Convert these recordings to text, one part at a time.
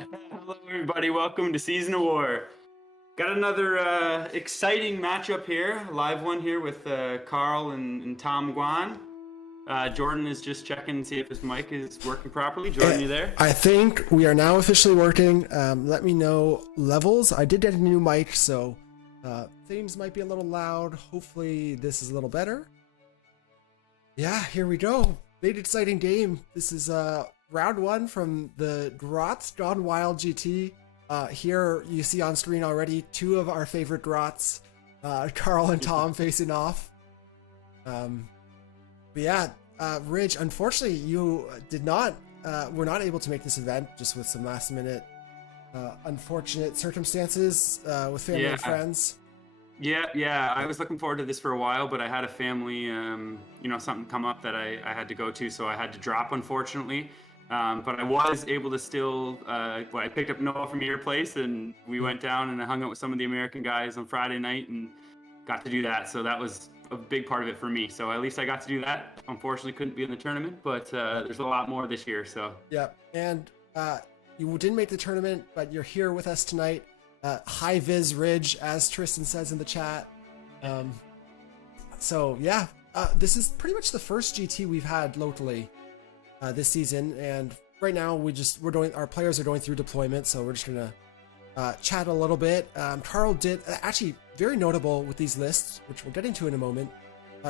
Hello, everybody. Welcome to Season of War. Got another exciting matchup here, a live one here with Carl and Tom Guan. Jordan is just checking to see if his mic is working properly. Jordan, you there? I think we are now officially working. Let me know levels. I did get a new mic, so things might be a little loud. Hopefully this is a little better. Yeah, here we go. Big exciting game. This is round one from the Grot Gang GT. Here you see on screen already two of our favorite Grots, Carl and Tom facing off. But yeah, Ridge, unfortunately you were not able to make this event just with some last minute unfortunate circumstances with family and friends. Yeah. I was looking forward to this for a while, but I had a family, something come up that I had to go to, so I had to drop, unfortunately. But I was able to still, I picked up Noah from your place, and we went down and I hung out with some of the American guys on Friday night and got to do that. So that was a big part of it for me. So at least I got to do that. Unfortunately, couldn't be in the tournament, but there's a lot more this year. So yeah, and you didn't make the tournament, but you're here with us tonight. High Viz Ridge, as Tristan says in the chat. So yeah, this is pretty much the first GT we've had locally this season, and right now our players are going through deployment, so we're just gonna chat a little bit. Carl did actually very notable with these lists, which we'll get into in a moment.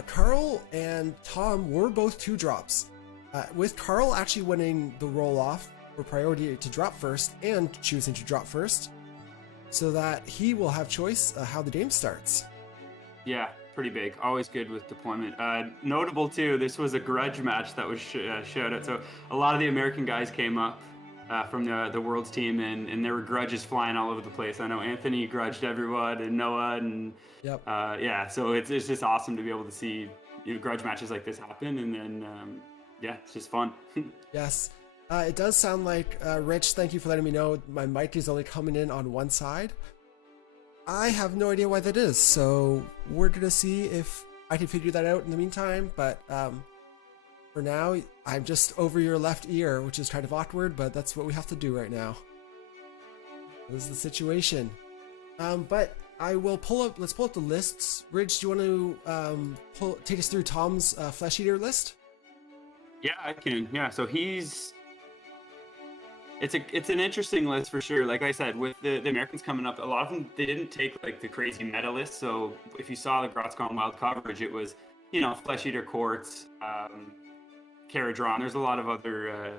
Carl and Tom were both 2 drops, with Carl actually winning the roll off for priority to drop first and choosing to drop first, so that he will have choice how the game starts. Yeah, pretty big. Always good with deployment. Notable too, this was a grudge match that was showed out. So a lot of the American guys came up from the Worlds team, and there were grudges flying all over the place. I know Anthony grudged everyone, and Noah, and yep. So it's just awesome to be able to see grudge matches like this happen, and then it's just fun. Yes. It does sound like, Rich, thank you for letting me know my mic is only coming in on one side. I have no idea why that is, so we're going to see if I can figure that out in the meantime, but for now, I'm just over your left ear, which is kind of awkward, but that's what we have to do right now. This is the situation. But I will let's pull up the lists. Ridge, do you want to take us through Tom's Flesh Eater list? Yeah, I can. Yeah, so it's an interesting list for sure. Like I said, with the Americans coming up, a lot of them, they didn't take like the crazy meta list. So if you saw the Grots Gone Wild coverage, it was, Flesh Eater Courts, Caradron. There's a lot of other,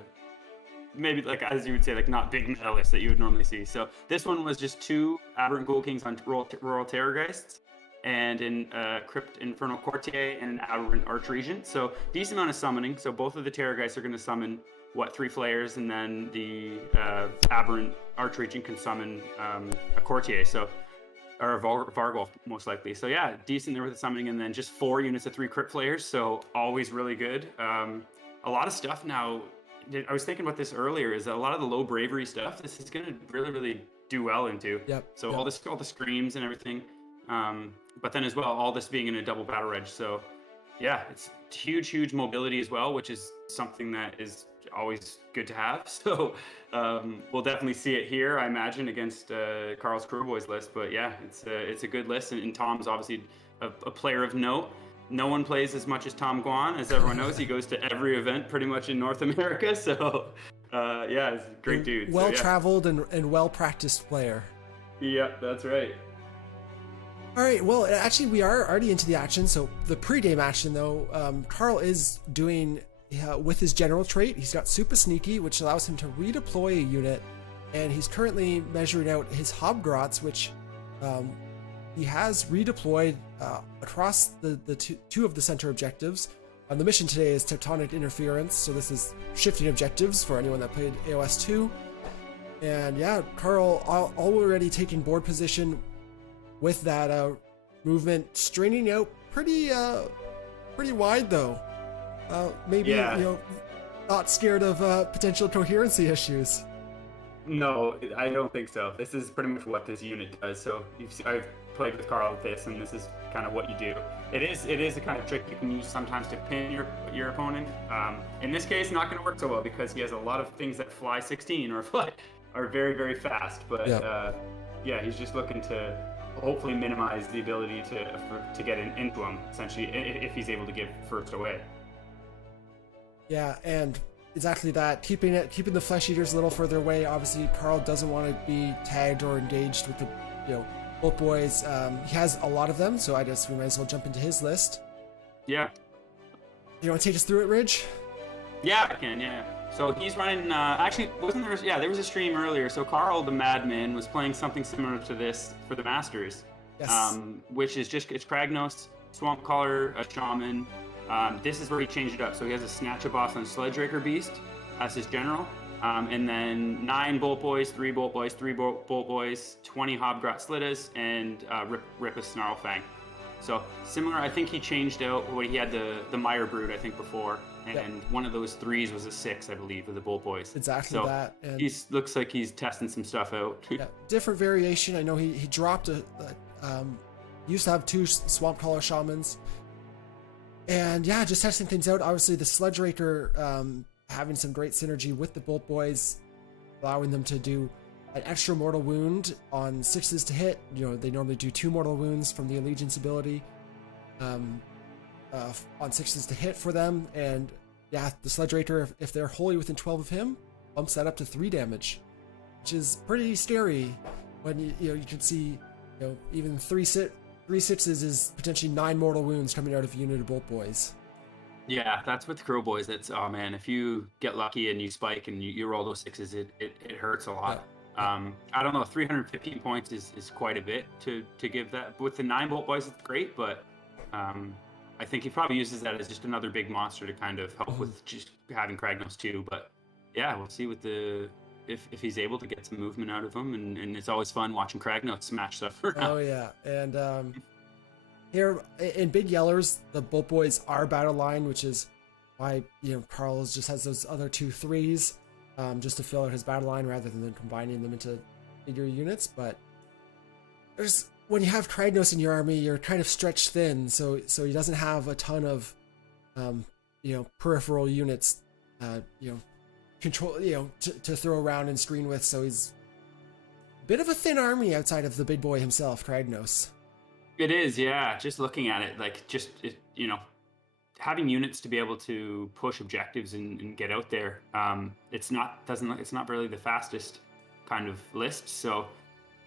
maybe like, as you would say, like not big meta lists that you would normally see. So this one was just 2 Aberrant Ghoul Kings on Royal Terrorgeists, and an Crypt Infernal Courtier and an Aberrant Archregent. So decent amount of summoning. So both of the Terrorgeists are going to summon 3 flayers, and then the Aberrant Archregent can summon a Courtier, or a Vargolf most likely. So yeah, decent there with the summoning, and then just 4 units of 3 Crypt Flayers, so always really good. A lot of stuff now, I was thinking about this earlier, is that a lot of the low bravery stuff, this is going to really do well into. Yep. So yep. all the screams and everything, but then as well, all this being in a double battle reg. So yeah, it's huge mobility as well, which is something that is always good to have. So we'll definitely see it here, I imagine, against Carl's Cruelboyz list. But yeah, it's a good list, and Tom's obviously a player of note. No one plays as much as Tom Guan, as everyone knows. He goes to every event pretty much in North America. So yeah, he's a great dude. Well-traveled and well-practiced player. Yeah, that's right. All right, well, actually, we are already into the action. So the pre-game action, though, Carl is doing, with his general trait, he's got Super Sneaky, which allows him to redeploy a unit, and he's currently measuring out his Hobgrots, which he has redeployed across the 2 of the center objectives. The mission today is Tectonic Interference, so this is shifting objectives for anyone that played AOS 2. And yeah, Carl already taking board position with that movement, straining out pretty wide though. Maybe not scared of potential coherency issues. No, I don't think so. This is pretty much what this unit does. So I've played with Carl with this, and this is kind of what you do. It is a kind of trick you can use sometimes to pin your opponent. In this case, not going to work so well because he has a lot of things that fly 16 or fly are very, very fast. But yeah, he's just looking to hopefully minimize the ability to get into him, essentially, if he's able to get first away. Yeah, and exactly that. Keeping the flesh eaters a little further away. Obviously, Karl doesn't want to be tagged or engaged with the Bolt Boys. He has a lot of them, so I guess we might as well jump into his list. Yeah. You want to take us through it, Ridge? Yeah, I can. Yeah. So he's running. Actually, wasn't there? Yeah, there was a stream earlier. So Karl, the Madman, was playing something similar to this for the Masters. Yes. Which is just it's Kragnos, Swamp Caller, a Shaman. This is where he changed it up. So he has a Snatch a Boss and Sledge Raker Beast as his general. And then 9 Bolt Boys, 3 Bolt Boys, 3 Bolt Boys, 20 Hobgrot Slittas, and Rip a Snarlfang. So similar, I think he changed out what he had the Mire Brood, I think, before. And one of those 3s was a 6, I believe, with the Bolt Boys. Exactly so that. And he looks like he's testing some stuff out. Yeah, different variation. I know he dropped used to have 2 Swamp Caller Shamans. And yeah, just testing things out. Obviously, the Sledge Raker having some great synergy with the Bolt Boys, allowing them to do an extra mortal wound on 6s to hit. They normally do 2 mortal wounds from the Allegiance ability on 6s to hit for them. And yeah, the Sledge Raker, if they're wholly within 12 of him, bumps that up to 3 damage, which is pretty scary when you can see even 3 6s is potentially 9 mortal wounds coming out of a unit of Bolt Boys. Yeah, that's with Cruelboyz. That's, oh man, if you get lucky and you spike and you roll those 6s, it hurts a lot. Yeah. I don't know, 315 points is quite a bit to give that. With the 9 Bolt Boys, it's great, but I think he probably uses that as just another big monster to kind of help with just having Kragnos too. But yeah, we'll see with if he's able to get some movement out of him, and it's always fun watching Kragnos smash stuff around. Oh yeah, and here in Big Yellers, the Bolt Boys are battle line, which is why Karl just has those other 2 3s just to fill out his battle line rather than combining them into bigger units. But when you have Kragnos in your army, you're kind of stretched thin, so he doesn't have a ton of peripheral units control to throw around and screen with. So he's a bit of a thin army outside of the big boy himself, Kragnos. It is, yeah. Just looking at it, like having units to be able to push objectives and get out there. It's not really the fastest kind of list, so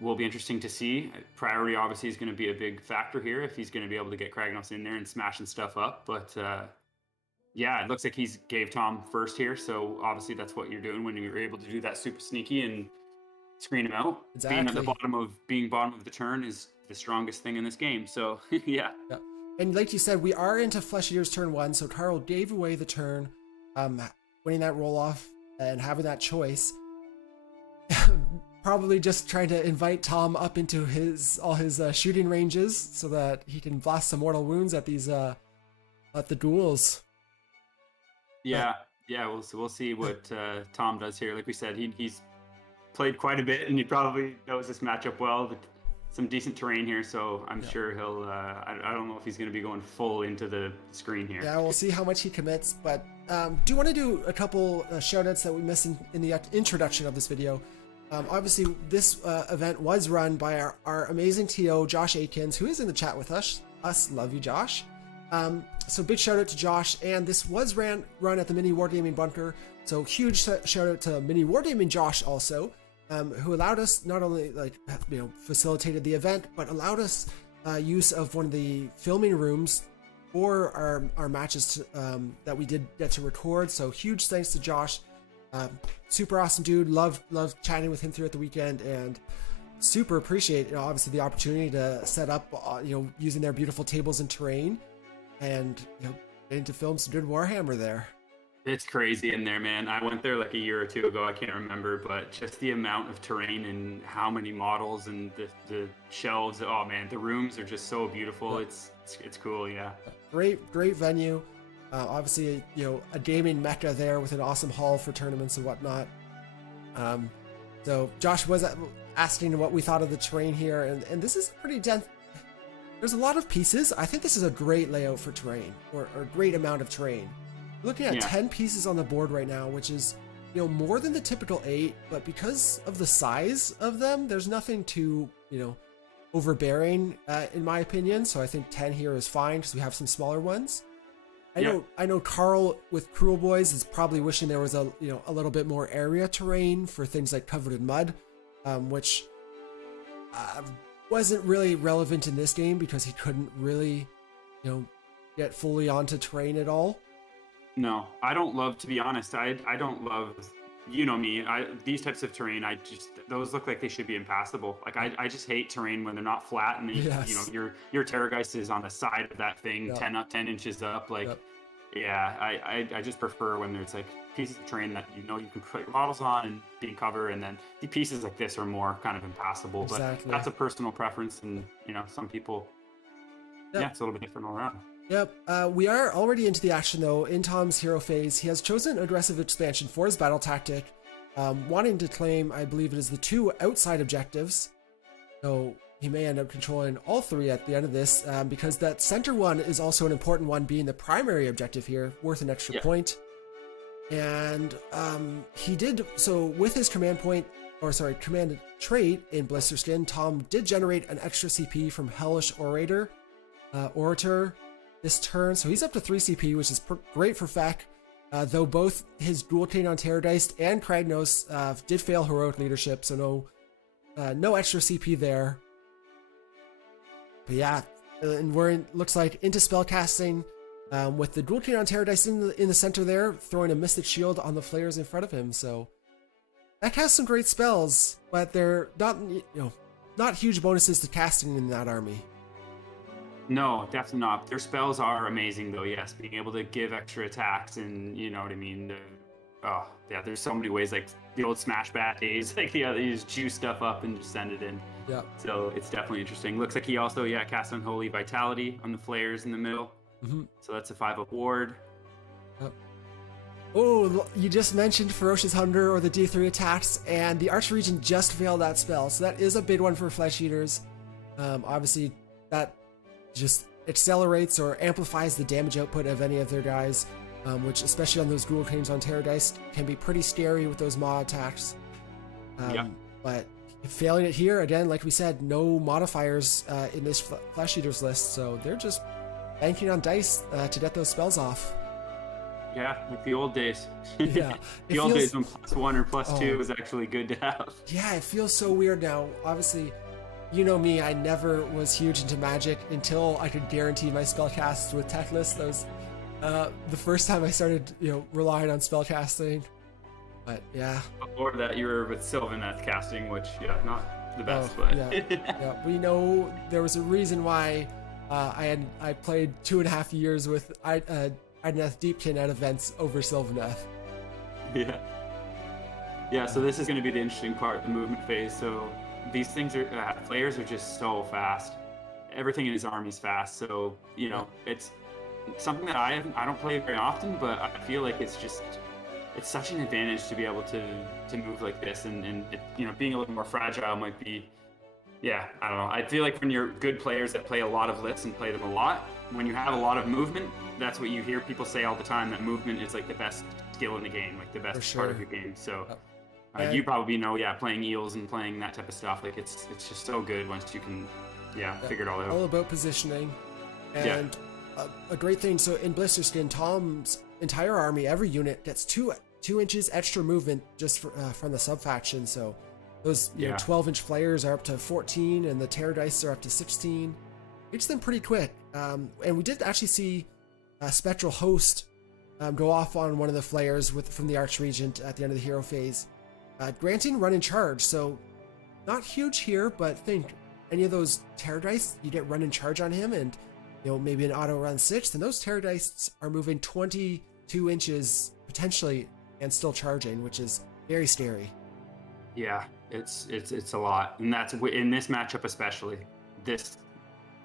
will be interesting to see. Priority obviously is going to be a big factor here if he's going to be able to get Kragnos in there and smashing stuff up. But yeah, it looks like he's gave Tom first here, so obviously that's what you're doing when you're able to do that super sneaky and screen him out. Exactly. Being bottom of the turn is the strongest thing in this game. So yeah. And like you said, we are into Flesh Eater's turn 1, so Karl gave away the turn, winning that roll off and having that choice. Probably just trying to invite Tom up into all his shooting ranges so that he can blast some mortal wounds at these at the duels. Yeah, we'll see what Tom does here. Like we said, he's played quite a bit, and he probably knows this matchup well. Some decent terrain here, so I'm sure he'll. I don't know if he's going to be going full into the screen here. Yeah, we'll see how much he commits. But do you want to do a couple shout-outs that we missed in the introduction of this video? Obviously, this event was run by our amazing TO, Josh Aikens, who is in the chat with us. Love you, Josh. So big shout out to Josh, and this was run at the Mini Wargaming Bunker. So huge shout out to Mini Wargaming Josh also, who allowed us not only facilitated the event, but allowed us use of one of the filming rooms for our matches that we did get to record. So huge thanks to Josh. Super awesome dude. Loved chatting with him throughout the weekend, and super appreciate obviously the opportunity to set up using their beautiful tables and terrain, and getting to film some good Warhammer there. It's crazy in there, man. I went there like a year or 2 ago. I can't remember, but just the amount of terrain and how many models and the shelves. Oh man, the rooms are just so beautiful. Yeah. It's cool. Yeah. Great venue. Obviously, a gaming mecca there with an awesome hall for tournaments and whatnot. So Josh was asking what we thought of the terrain here, and this is pretty dense. There's a lot of pieces. I think this is a great layout for terrain, or a great amount of terrain. We're looking at 10 pieces on the board right now, which is more than the typical 8, but because of the size of them, there's nothing too, overbearing in my opinion. So I think 10 here is fine because we have some smaller ones. I know Carl with Cruelboyz is probably wishing there was a little bit more area terrain for things like covered in mud, which wasn't really relevant in this game because he couldn't really, get fully onto terrain at all. No, I don't love, to be honest, I don't love, me, these types of terrain, those look like they should be impassable. Like, I just hate terrain when they're not flat and, Yes. your Terrorgeist is on the side of that thing, Yep. 10 inches up. Like, Yep. yeah, I just prefer when there's, like, pieces of terrain that, you can put your models on and be covered, and then the pieces like this are more kind of impassable. Exactly. But that's a personal preference, and, some people, Yep. it's a little bit different all around. Yep, we are already into the action though. In Tom's hero phase, he has chosen aggressive expansion for his battle tactic, wanting to claim, I believe it is the 2 outside objectives. So he may end up controlling all 3 at the end of this, because that center one is also an important one, being the primary objective here, worth an extra point. And he did, so with his command trait in Blister Skin, Tom did generate an extra CP from Hellish Orator this turn, so he's up to 3 CP, which is great for Feck, though both his dual Canine Terrorgeist and Kragnos did fail heroic leadership, so no extra CP there. But yeah, and we're looks like into spellcasting, with the dual Canine Terrorgeist in the center there, throwing a Mystic Shield on the flayers in front of him. So Feck has some great spells, but they're not huge bonuses to casting in that army. No, definitely not. Their spells are amazing, though. Yes, being able to give extra attacks, and you know what I mean. There's so many ways, like the old Smash Bat days. Like, you just juice stuff up and just send it in. Yeah. So it's definitely interesting. Looks like he also casts Unholy Vitality on the flayers in the middle. Mm-hmm. So that's a 5-up ward. Yep. Oh, you just mentioned Ferocious Hunger or the D3 attacks, and the Archregent just failed that spell. So that is a big one for Flesh Eaters. Obviously, that just accelerates or amplifies the damage output of any of their guys, which, especially on those Ghoul Kings on Terrorgeist, can be pretty scary with those Maw attacks. But failing it here, again, like we said, no modifiers in this Flesh Eaters list, so they're just banking on dice to get those spells off. Yeah, like the old days. Yeah. The old days when +1 or +2 was actually good to have. Yeah, it feels so weird now. Obviously, you know me, I never was huge into Magic until I could guarantee my spellcasts with Techless. That was the first time I started, relying on spellcasting. But yeah. Before that, you were with Sylvaneth casting, which not the best. But we know there was a reason why I played 2.5 years with Idoneth Deepkin at events over Sylvaneth. Yeah. So this is going to be the interesting part, the movement phase. So these things are players are just so fast. Everything in his army's fast. So it's something that I don't play very often, but I feel like it's such an advantage to be able to move like this, and being a little more fragile might be. Yeah, I don't know. I feel like when you're good players that play a lot of lists and play them a lot, when you have a lot of movement, that's what you hear people say all the time, that movement is like the best skill in the game, like the best part of your game. So you probably know, playing eels and playing that type of stuff, like it's just so good once you can, figure it all out. All about positioning. And a great thing, so in Blister Skin, Tom's entire army, every unit gets 2 inches extra movement just from the sub-faction, so those 12-inch flayers are up to 14, and the Terrorgeists are up to 16. Gets them pretty quick. And we did actually see Spectral Host go off on one of the flayers from the Archregent at the end of the hero phase, granting run and charge. So not huge here, but think any of those Terrorgeists, you get run and charge on him, and maybe an auto run 6, and those Terrorgeists are moving 22 inches potentially and still charging, which is very scary. Yeah, it's a lot, and that's in this matchup especially.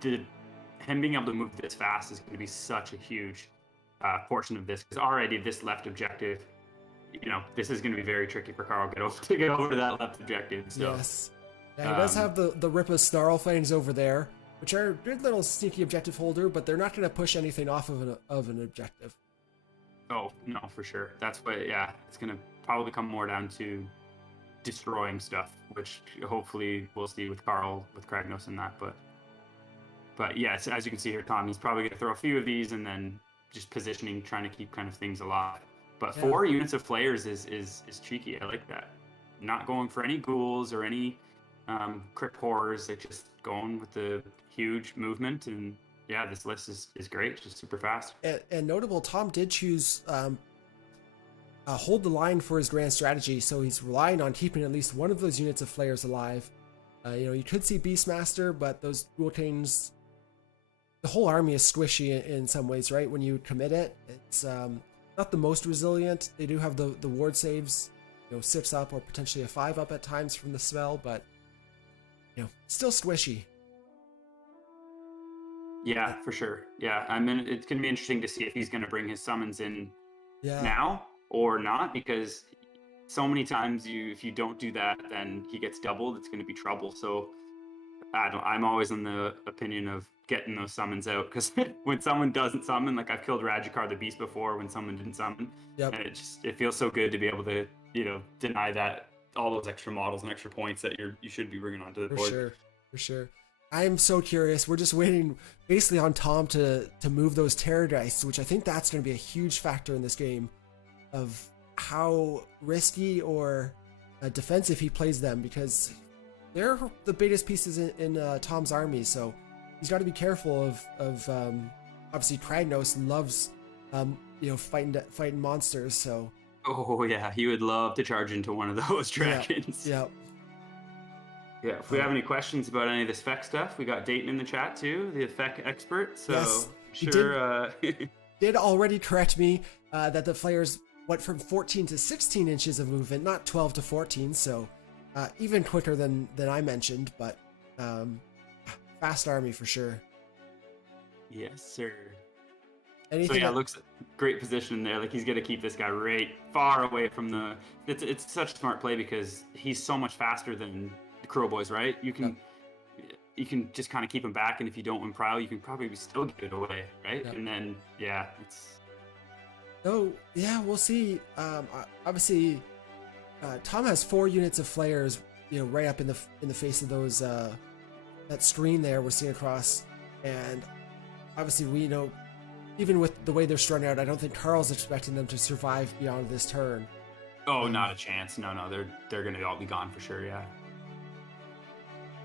Him being able to move this fast is going to be such a huge portion of this, because already this left objective, this is going to be very tricky for Carl to get over to that left objective. So. Yes, he does have the Rippa Snarl Fangs over there, which are a good little sneaky objective holder, but they're not going to push anything off of an objective. Oh, no, for sure. That's what, it's going to probably come more down to destroying stuff, which hopefully we'll see with Karl, with Kragnos and that. But yes, as you can see here, Tom, he's probably going to throw a few of these and then just positioning, trying to keep kind of things alive. But 4 units of flayers is cheeky. I like that. Not going for any ghouls or any crypt horrors. They're just going with the huge movement. And yeah, this list is great. It's just super fast. And notable, Tom did choose hold the line for his grand strategy, so he's relying on keeping at least one of those units of flayers alive. You could see Beastmaster, but those Ghoul Kings, the whole army is squishy in some ways, right? When you commit it, it's not the most resilient. They do have the ward saves, 6 up or potentially a 5 up at times from the spell, but still squishy. Yeah, for sure. Yeah, I mean, it's going to be interesting to see if he's going to bring his summons in now or not, because so many times if you don't do that, then he gets doubled. It's going to be trouble. So I'm always in the opinion of getting those summons out, because when someone doesn't summon, like I've killed Radjikar the Beast before when someone didn't summon, and it feels so good to be able to deny that all those extra models and extra points that you should be bringing onto the board. For sure. I am so curious. We're just waiting basically on Tom to move those terror dice, which I think that's going to be a huge factor in this game of how risky or defensive he plays them, because they're the biggest pieces in Tom's army. So he's got to be careful of obviously Kragnos loves fighting monsters. So oh yeah, he would love to charge into one of those dragons. Yeah. Yeah, if we have any questions about any of this FEC stuff, we got Dayton in the chat too, the FEC expert. So yes, sure. Did already correct me that the flayers went from 14 to 16 inches of movement, not 12 to 14. So even quicker than I mentioned, but fast army for sure. Yes, sir. Anything so yeah, looks great position there. Like he's gonna keep this guy right far away from the. It's such a smart play because he's so much faster than the Cruelboyz, right? You can just kind of keep him back, and if you don't win prowl, you can probably still get it away, right? And then it's. Oh yeah, we'll see. Obviously, Tom has 4 units of flayers, right up in the face of those that screen there we're seeing across, and obviously we know. Even with the way they're strung out, I don't think Karl's expecting them to survive beyond this turn. Oh, not a chance. No, they're going to all be gone for sure, yeah.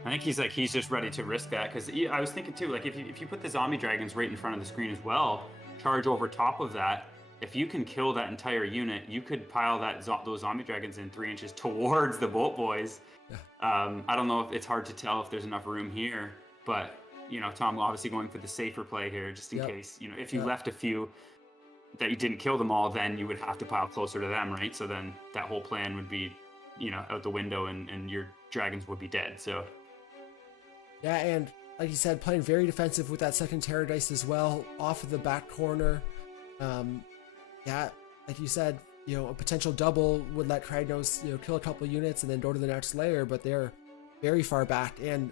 I think he's just ready to risk that, because I was thinking too, like if you put the zombie dragons right in front of the screen as well, charge over top of that, if you can kill that entire unit, you could pile those zombie dragons in 3 inches towards the bolt boys. Yeah. I don't know if it's hard to tell if there's enough room here, but Tom obviously going for the safer play here, just in case, if you left a few that you didn't kill them all, then you would have to pile closer to them, right? So then that whole plan would be, out the window, and your dragons would be dead. So yeah, and like you said, playing very defensive with that second terror dice as well, off of the back corner. Like you said, a potential double would let Kragnos, kill a couple units and then go to the next layer, but they're very far back, and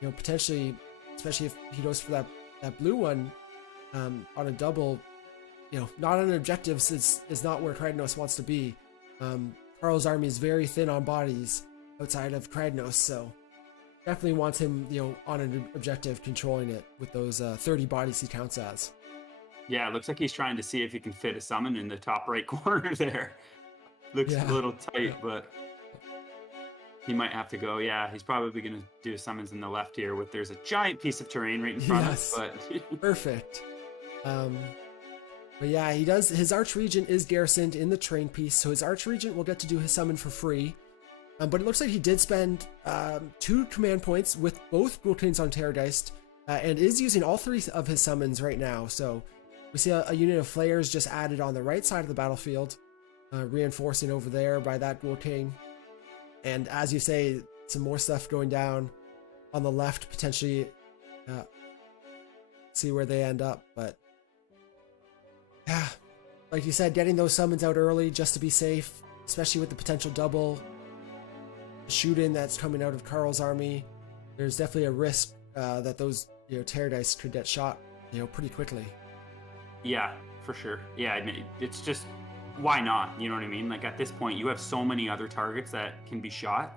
potentially, especially if he goes for that blue one on a double, not on objectives is not where Kragnos wants to be. Karl's army is very thin on bodies outside of Kragnos, so definitely wants him, on an objective, controlling it with those 30 bodies he counts as. Yeah, it looks like he's trying to see if he can fit a summon in the top right corner there. Looks a little tight, but he might have to go. Yeah, he's probably going to do summons in the left here. There's a giant piece of terrain right in front of us. But perfect. But yeah, he does. His Archregent is garrisoned in the terrain piece, so his Archregent will get to do his summon for free. But it looks like he did spend 2 command points with both Ghoul Kings on Terrorgeist, and is using all 3 of his summons right now. So we see a unit of Flayers just added on the right side of the battlefield, reinforcing over there by that Ghoul King. And as you say, some more stuff going down on the left, potentially. See where they end up. But yeah, like you said, getting those summons out early just to be safe, especially with the potential double shoot-in that's coming out of Karl's army. There's definitely a risk that those terror dice could get shot pretty quickly. Yeah, for sure. Yeah, I mean, it's just why not? You know what I mean? Like at this point, you have so many other targets that can be shot.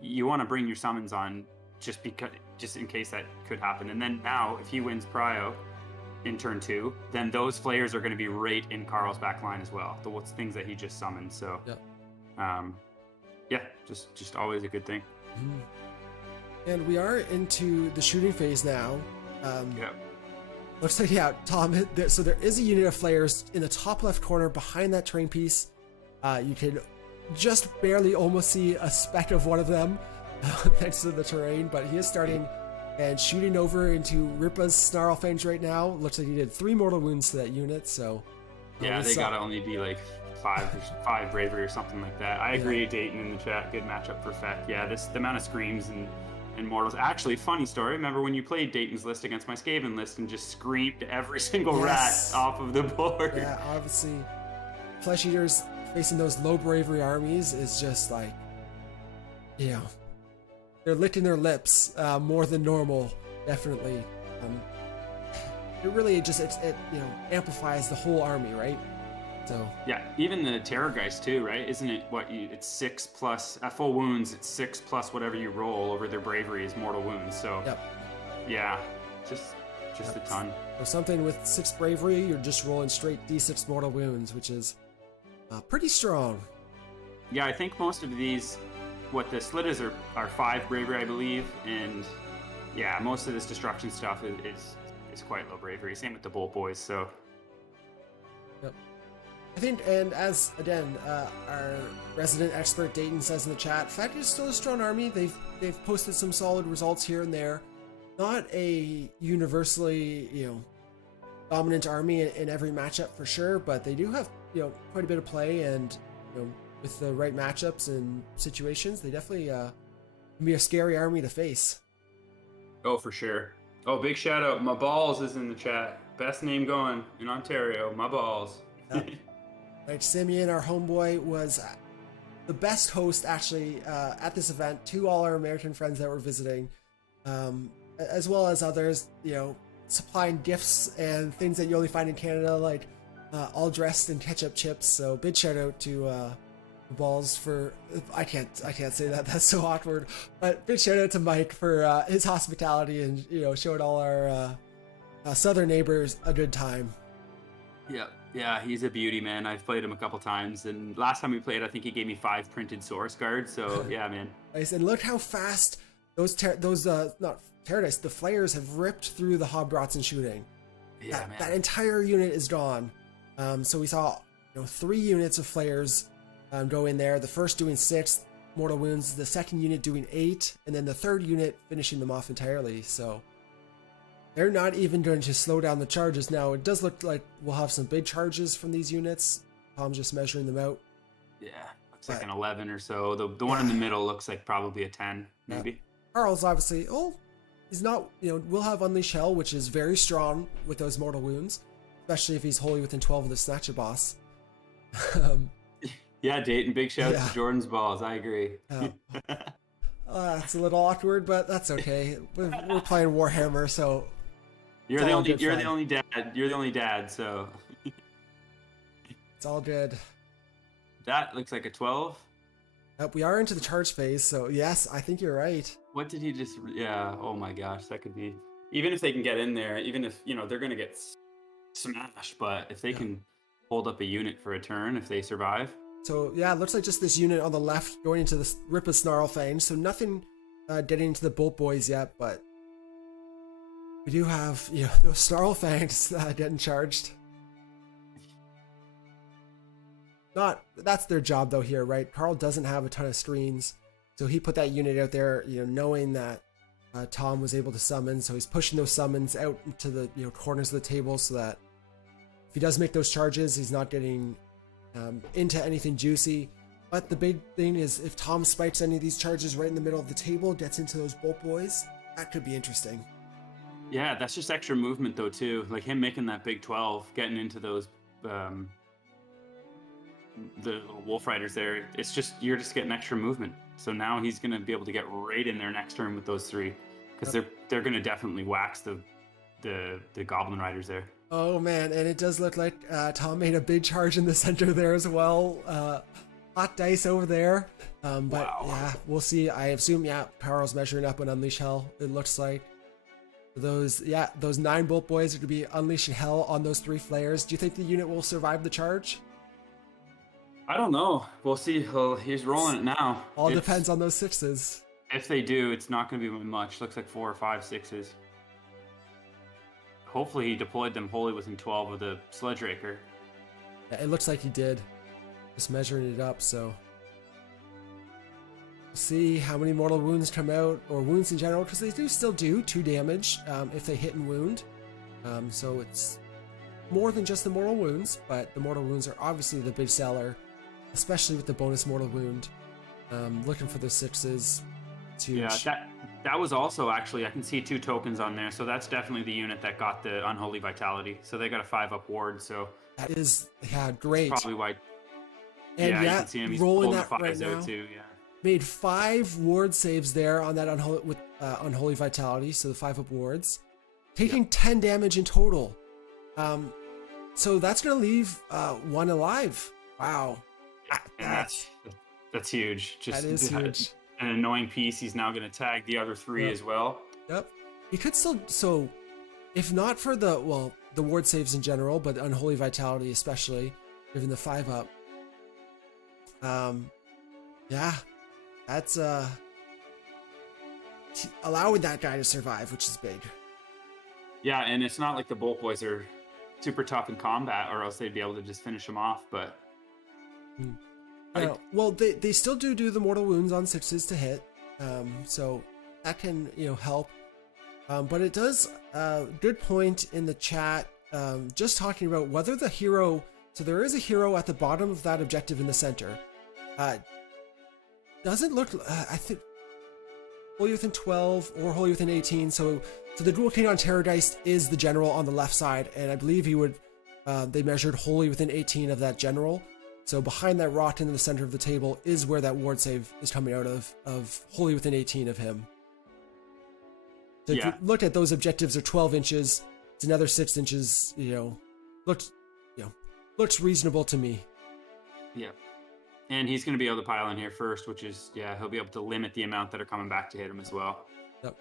You want to bring your summons on just in case that could happen. And then now, if he wins Prio in turn 2, then those flayers are going to be right in Carl's back line as well. The things that he just summoned. So, yeah, just always a good thing. Mm-hmm. And we are into the shooting phase now. Yeah. Looks like, yeah, Tom, so there is a unit of flayers in the top left corner behind that terrain piece. You can just barely almost see a speck of one of them next to the terrain, but he is starting and shooting over into Ripa's Snarlfangs right now. Looks like he did 3 mortal wounds to that unit, so... Yeah, they gotta only be like 5 bravery or something like that. I agree, Dayton in the chat, good matchup for Feck. Yeah, the amount of screams and mortals. Actually, funny story, remember when you played Dayton's list against my Skaven list and just screamed every single rat off of the board? Yeah, obviously, Flesh Eaters facing those low bravery armies is just like, you know, they're licking their lips more than normal, definitely. It really just, it you know, amplifies the whole army, right? So yeah, even the Terrorgeist too, right? Isn't it it's 6 plus at full wounds, it's 6 plus whatever you roll over their bravery is mortal wounds. So yeah, just a ton. So something with 6 bravery, you're just rolling straight D6 mortal wounds, which is pretty strong. Yeah, I think most of these, what the Slitters are 5 bravery, I believe, and yeah, most of this destruction stuff is quite low bravery. Same with the Bolt Boys. So. Yep. I think, and as again, our resident expert Dayton says in the chat, Feck is still a strong army. They've posted some solid results here and there. Not a universally, you know, dominant army in every matchup for sure, but they do have, you know, quite a bit of play, and you know, with the right matchups and situations, they definitely can be a scary army to face. Oh, for sure. Oh, big shout out, My Balls is in the chat. Best name going in Ontario, My Balls. Yep. Right, Simeon, our homeboy, was the best host actually at this event to all our American friends that were visiting, as well as others, you know, supplying gifts and things that you only find in Canada, like all dressed in ketchup chips. So big shout out to Balls for, I can't say that, that's so awkward, but big shout out to Mike for his hospitality and, you know, showing all our southern neighbors a good time. Yeah, he's a beauty, man. I've played him a couple times, and last time we played, I think he gave me 5 printed source cards. So yeah, man. Nice, and look how fast those not Terrorgeist, the flayers have ripped through the Hobgrots and shooting. Yeah, man. That entire unit is gone. So we saw, you know, 3 units of flayers go in there. The first doing 6 mortal wounds, the second unit doing 8, and then the third unit finishing them off entirely. So they're not even going to slow down the charges now. It does look like we'll have some big charges from these units. Tom's just measuring them out. Yeah, looks like an 11 or so. The one in the middle looks like probably a 10, maybe. Carl's obviously, he's not, you know, will have Unleash Hell, which is very strong with those mortal wounds, especially if he's wholly within 12 of the Snatcher boss. Yeah, Dayton, big shout out to Jordan's Balls. I agree. It's a little awkward, but that's okay. We're playing Warhammer, so you're the only dad. You're the only dad, so it's all good. That looks like a 12. We are into the charge phase, so yes, I think you're right. What did he just? Yeah. Oh my gosh, that could be. Even if they can get in there, even if, you know, they're gonna get smashed, but if they can hold up a unit for a turn, if they survive. So yeah, it looks like just this unit on the left going into the Ripa Snarlfangs. So nothing getting into the Bolt Boys yet, but we do have, you know, those Snarlfangs getting charged. That's their job though here, right? Carl doesn't have a ton of screens, so he put that unit out there, you know, knowing that Tom was able to summon. So he's pushing those summons out into the, you know, corners of the table, so that if he does make those charges, he's not getting into anything juicy. But the big thing is, if Tom spikes any of these charges right in the middle of the table, gets into those Bolt Boys, that could be interesting. Yeah, that's just extra movement though too. Like him making that big 12, getting into those the little Wolf Riders there. It's just, you're just getting extra movement. So now he's gonna be able to get right in there next turn with those 3, because they're gonna definitely wax the the Goblin Riders there. Oh man, and it does look like Tom made a big charge in the center there as well. Hot dice over there. But Wow. yeah, we'll see. I assume, yeah, Power's measuring up on Unleash Hell, it looks like. Those 9 Bolt Boys are going to be unleashing hell on those 3 flares. Do you think the unit will survive the charge? I don't know. We'll see. He's rolling it now. All depends on those 6s. If they do, it's not going to be much. Looks like 4 or 5 6s. Hopefully he deployed them wholly within 12 of the Sledge Raker. Yeah, it looks like he did. Just measuring it up, so... We'll see how many mortal wounds come out, or wounds in general, because they do still do 2 damage if they hit and wound. So it's more than just the mortal wounds, but the mortal wounds are obviously the big seller, especially with the bonus mortal wound. Looking for the 6s. It's huge. Yeah, that was also actually, I can see 2 tokens on there, so that's definitely the unit that got the Unholy Vitality. So they got a 5-up ward, so... That is, yeah, great. Probably why... And yeah, yeah, you can see him. He's rolling pulling that the 5s right now. out too, yeah. Made 5 ward saves there on that Unholy Vitality, so the 5-up wards. Taking 10 damage in total. So that's going to leave 1 alive. Wow. And that's huge. Just that is huge. An annoying piece. He's now going to tag the other 3 as well. Yep. He could still... So, if not for the ward saves in general, but Unholy Vitality especially, given the 5-up. Yeah. That's allowing that guy to survive, which is big. Yeah, and it's not like the Bolt Boys are super tough in combat, or else they'd be able to just finish him off. But well, they still do the mortal wounds on 6s to hit, so that can help. But it does. Good point in the chat. Just talking about whether the hero. So there is a hero at the bottom of that objective in the center. Doesn't look, I think, wholly within 12 or wholly within 18. So the Dual King on Terror Dice is the general on the left side, and I believe he would. They measured wholly within 18 of that general. So behind that rock in the center of the table is where that ward save is coming out of wholly within 18 of him. So if you look at those objectives, are 12 inches. It's another 6 inches. Looks reasonable to me. Yeah. And he's going to be able to pile in here first, which is, he'll be able to limit the amount that are coming back to hit him as well. Yep.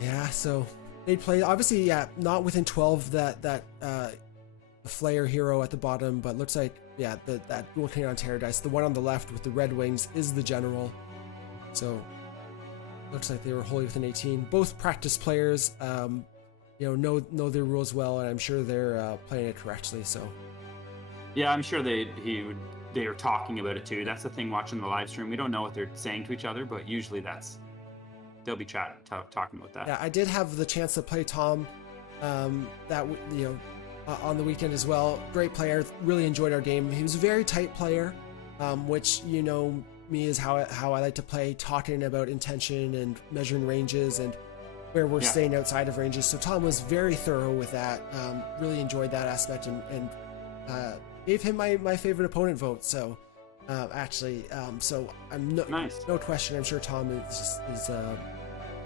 Yeah, so they play, obviously, not within 12 that Flayer hero at the bottom, but looks like, that Dual King on Terror Dice, the one on the left with the red wings is the general. So looks like they were wholly within 18. Both practice players, know their rules well, and I'm sure they're playing it correctly. So, yeah, I'm sure they are talking about it too. That's the thing. Watching the live stream, we don't know what they're saying to each other, but usually they'll be talking about that. Yeah, I did have the chance to play Tom, on the weekend as well. Great player. Really enjoyed our game. He was a very tight player, which me is how I like to play, talking about intention and measuring ranges and where we're staying outside of ranges. So Tom was very thorough with that. Really enjoyed that aspect and gave him my favorite opponent vote. So so I'm no question. I'm sure Tom is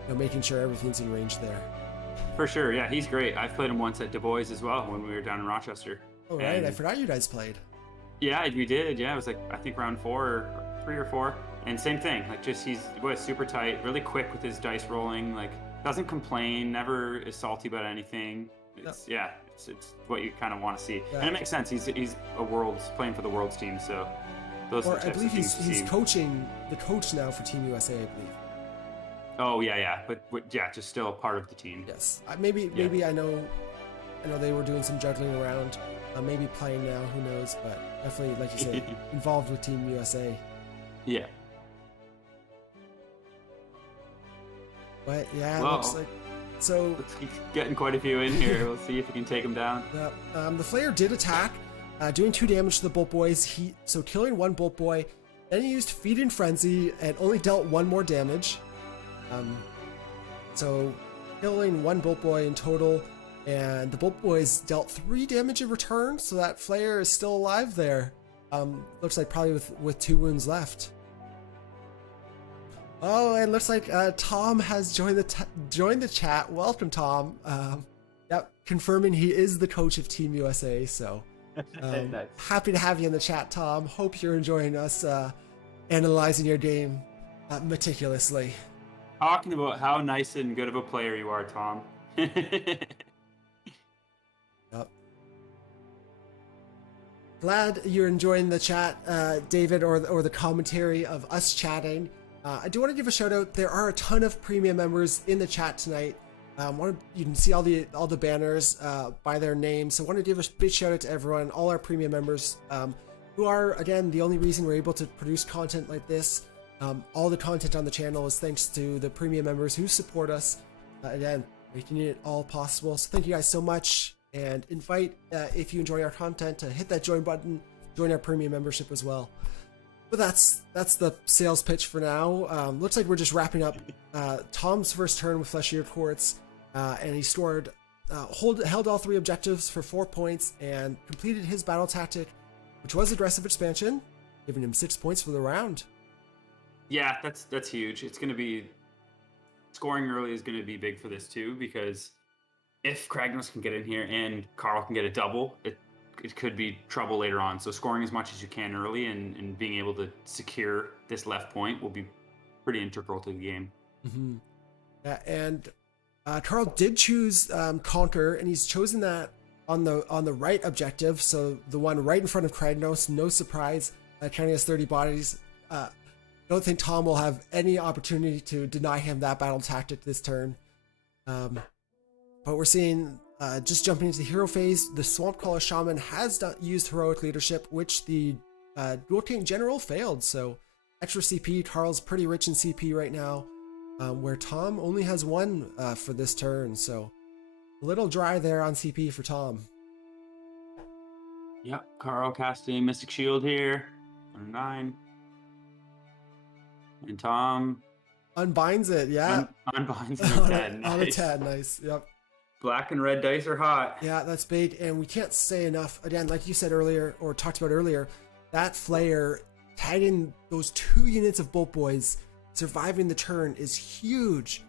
making sure everything's in range there. For sure, yeah, he's great. I've played him once at Du Bois as well when we were down in Rochester. Oh right, I forgot you guys played. Yeah, we did. Yeah, it was like I think round 4 or 3 or 4, and same thing. Like he was super tight, really quick with his dice rolling. Like doesn't complain, never is salty about anything. It's what you kind of want to see, and it makes sense. He's playing for the Worlds team, so those. Or I believe he's coaching the coach now for Team USA, I believe. Oh yeah, but just still a part of the team. Yes, maybe I know they were doing some juggling around. Maybe playing now, who knows? But definitely, like you said, involved with Team USA. Yeah. But looks like so. He's getting quite a few in here. We'll see if we can take him down. Yeah. The Flayer did attack, doing 2 damage to the Bolt Boys. So killing 1 Bolt Boy. Then he used Feed and Frenzy and only dealt 1 more damage. So killing 1 Bolt Boy in total, and the Bolt Boys dealt 3 damage in return, so that Flayer is still alive there. Looks like probably with 2 wounds left. Oh, it looks like Tom has joined the chat. Welcome, Tom. Yep, confirming he is the coach of Team USA. So Nice. happy to have you in the chat, Tom. Hope you're enjoying us analyzing your game meticulously. Talking about how nice and good of a player you are, Tom. Yep. Glad you're enjoying the chat, David, or the commentary of us chatting. I do want to give a shout out. There are a ton of premium members in the chat tonight. You can see all the banners by their names. So I want to give a big shout out to everyone, all our premium members, who are, again, the only reason we're able to produce content like this. All the content on the channel is thanks to the premium members who support us. Again, making it all possible. So thank you guys so much, and invite, if you enjoy our content, to hit that join button, join our premium membership as well. But that's the sales pitch for now. Looks like we're just wrapping up Tom's first turn with Fleshier Quartz, and he held all 3 objectives for 4 points and completed his battle tactic, which was aggressive expansion, giving him 6 points for the round. Yeah, that's huge. It's going to be scoring early is going to be big for this too, because if Kragnos can get in here and Carl can get a double, it could be trouble later on. So scoring as much as you can early and being able to secure this left point will be pretty integral to the game. Mm-hmm. Yeah, and Carl did choose Conquer, and he's chosen that on the right objective, so the one right in front of Kragnos. No surprise, counting as 30 bodies. Don't think Tom will have any opportunity to deny him that battle tactic this turn. But we're seeing, just jumping into the hero phase, the Swamp Caller Shaman has used heroic leadership, which the Grot Gang General failed. So extra CP. Carl's pretty rich in CP right now, where Tom only has 1 for this turn. So a little dry there on CP for Tom. Yep, Carl casting Mystic Shield here on 9. And Tom unbinds it, yeah. Unbinds it on 10. Nice. On a 10, nice. Yep. Black and red dice are hot. Yeah, that's big, and we can't say enough. Again, like you said earlier, or talked about earlier, that Flayer tagging those 2 units of Bolt Boys, surviving the turn is huge.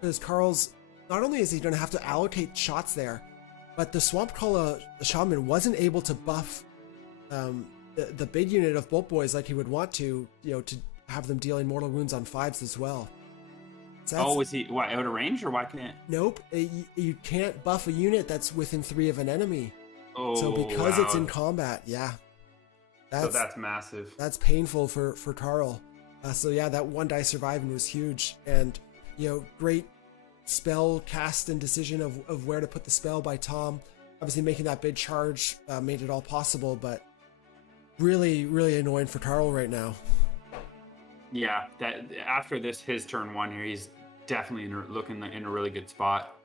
Because Carl's, not only is he going to have to allocate shots there, but the Swamp Caller Shaman wasn't able to buff the big unit of Bolt Boys like he would want to, to have them dealing mortal wounds on 5s as well. So was he out of range, or why can't? Nope, you can't buff a unit that's within 3 of an enemy. Oh, so because it's in combat, yeah. So that's massive. That's painful for Carl. So yeah, that 1 die surviving was huge, and great spell cast and decision of where to put the spell by Tom. Obviously making that big charge made it all possible, but really, really annoying for Carl right now. Yeah, that after his turn 1 here, he's definitely looking in a really good spot.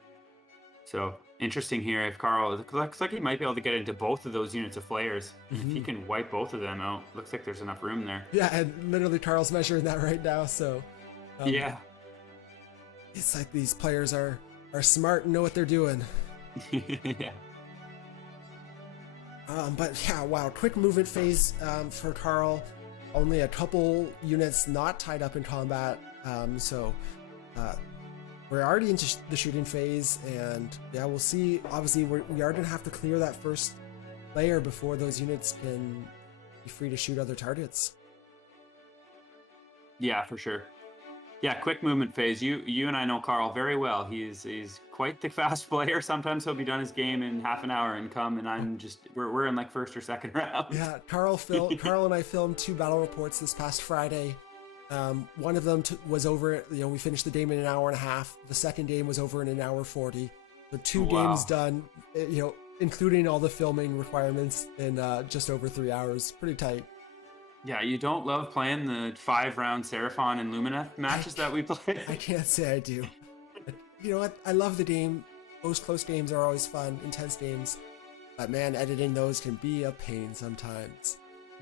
So interesting here if Carl looks like he might be able to get into both of those units of flayers. Mm-hmm. If he can wipe both of them out, looks like there's enough room there. Yeah, and literally Carl's measuring that right now. So yeah, it's like these players are smart and know what they're doing. Yeah. But yeah, wow, quick movement phase for Carl. Only a couple units not tied up in combat, so we're already into the shooting phase, and yeah, we'll see. Obviously, we are going to have to clear that first layer before those units can be free to shoot other targets. Yeah, for sure. Yeah, quick movement phase. You and I know Carl very well. He's quite the fast player. Sometimes he'll be done his game in half an hour and come, and I'm just we're in like first or second round. Yeah, Carl and I filmed 2 battle reports this past Friday. One of them was over. We finished the game in an hour and a half. The second game was over in an hour 40. So 2 games done. Including all the filming requirements in just over 3 hours. Pretty tight. Yeah, you don't love playing the 5-round Seraphon and Lumineth matches that we play? I can't say I do. You know what? I love the game. Those close games are always fun, intense games. But man, editing those can be a pain sometimes.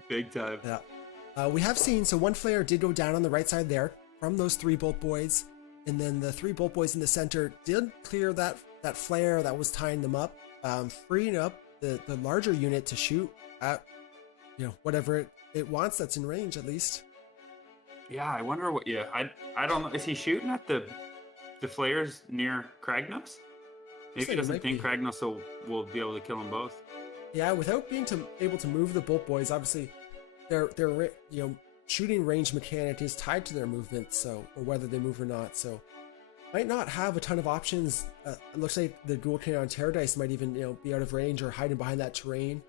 Big time. Yeah. We have seen, so 1 Flayer did go down on the right side there from those 3 Bolt Boys. And then the 3 Bolt Boys in the center did clear that Flayer that was tying them up, freeing up the larger unit to shoot at whatever it wants that's in range at least. Yeah, I wonder what. Yeah, I don't know. Is he shooting at the flares near Kragnos? Maybe he doesn't think Kragnos will be able to kill them both. Yeah, without being able to move the Bolt-Boyz, obviously, their shooting range mechanic is tied to their movement, so, or whether they move or not. So, might not have a ton of options. It looks like the Ghoul Cannon on Terrordice might even be out of range or hiding behind that terrain.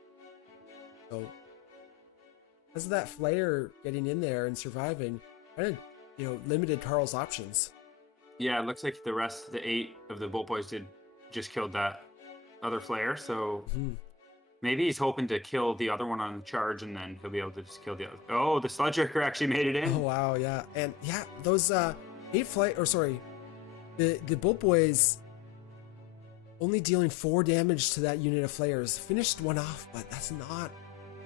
So, because of that flare getting in there and surviving, kind of limited Carl's options. Yeah, it looks like the 8 of the Bolt-Boyz just killed that other flare. So. Maybe he's hoping to kill the other one on charge, and then he'll be able to just kill the other. Oh, the Sludge-Raker actually made it in. Oh wow, yeah, and yeah, those the Bolt-Boyz only dealing 4 damage to that unit of flares. Finished one off, but that's not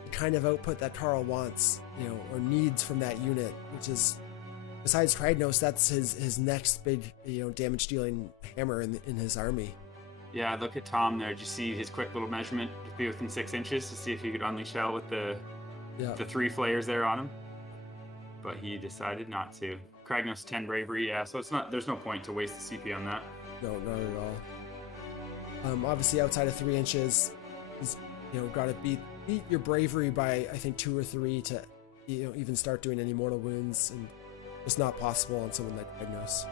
the kind of output that Carl wants, or needs from that unit. Which is, besides Kragnos, that's his next big damage dealing hammer in his army. Yeah, look at Tom there. Did you see his quick little measurement to be within 6 inches to see if he could unleash hell with the 3 flares there on him? But he decided not to. Kragnos 10 bravery, yeah. So there's no point to waste the CP on that. No, not at all. Obviously outside of 3 inches, he's got to beat your bravery by I think 2 or 3 to even start doing any mortal wounds, and it's not possible on someone like Kragnos.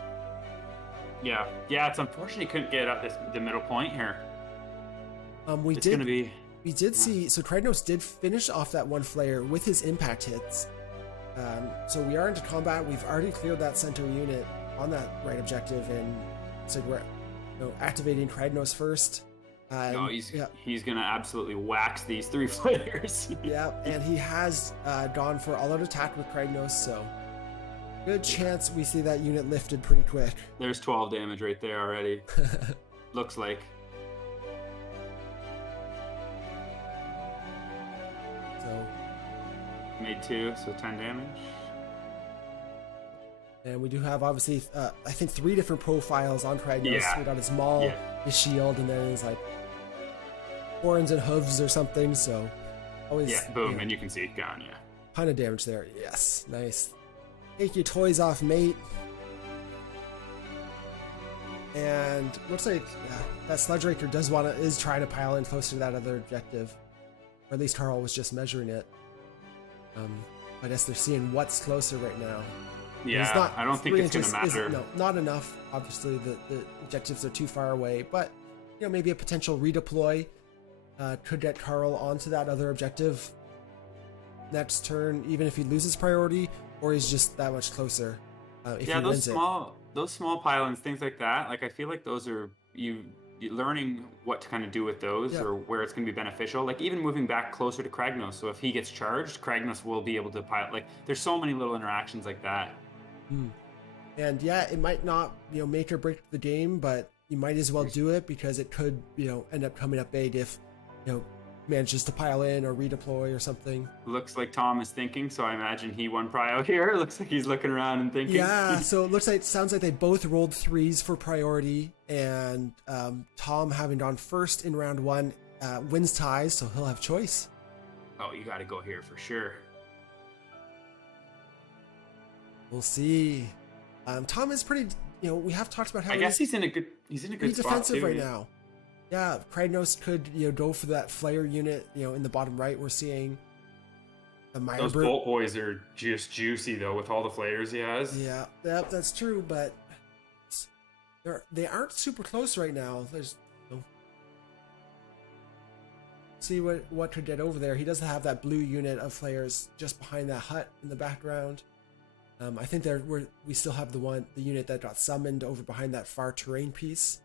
Yeah, it's unfortunate he couldn't get up the middle point here. We did see, so Kragnos did finish off that one flare with his impact hits. So we are into combat. We've already cleared that center unit on that right objective, and so we're activating Kragnos first. No, he's gonna absolutely wax these 3 flares. Yeah, and he has gone for all-out attack with Kragnos, so good chance we see that unit lifted pretty quick. There's 12 damage right there already. Looks like. So made 2, so 10 damage. And we do have obviously I think 3 different profiles on Kragnos. Yeah. We got his maul, his shield, and then his horns and hooves or something. So always boom, and you can see it gone. Yeah, ton of damage there. Yes, nice. Take your toys off, mate. And looks like that Sludge-Raker is trying to pile in closer to that other objective, or at least Carl was just measuring it. I guess they're seeing what's closer right now. Yeah, I don't think it's going to matter. No, not enough. Obviously, the objectives are too far away, but maybe a potential redeploy could get Carl onto that other objective next turn, even if he loses priority, or he's just that much closer. If he wins those small pylons, things like that. Like I feel like those are you learning what to kind of do with those, or where it's going to be beneficial. Like even moving back closer to Kragnos, so if he gets charged, Kragnos will be able to pile. Like there's so many little interactions like that. And it might not make or break the game, but you might as well do it because it could end up coming up big if manages to pile in or redeploy or something. Looks like Tom is thinking, so I imagine he won prio here. Looks like he's looking around and thinking. Yeah, so it sounds like they both rolled 3s for priority, and Tom, having gone first in round 1, wins ties, so he'll have choice. Oh, you got to go here for sure. We'll see. Tom is pretty. We have talked about how I guess he's in a good spot defensive too, right now. Yeah, Kragnos could go for that flare unit. In the bottom right, we're seeing those Bolt-Boyz are just juicy though, with all the flares he has. Yeah, that's true, but they aren't super close right now. There's see what could get over there. He doesn't have that blue unit of flares just behind that hut in the background. I think we still have the unit that got summoned over behind that far terrain piece.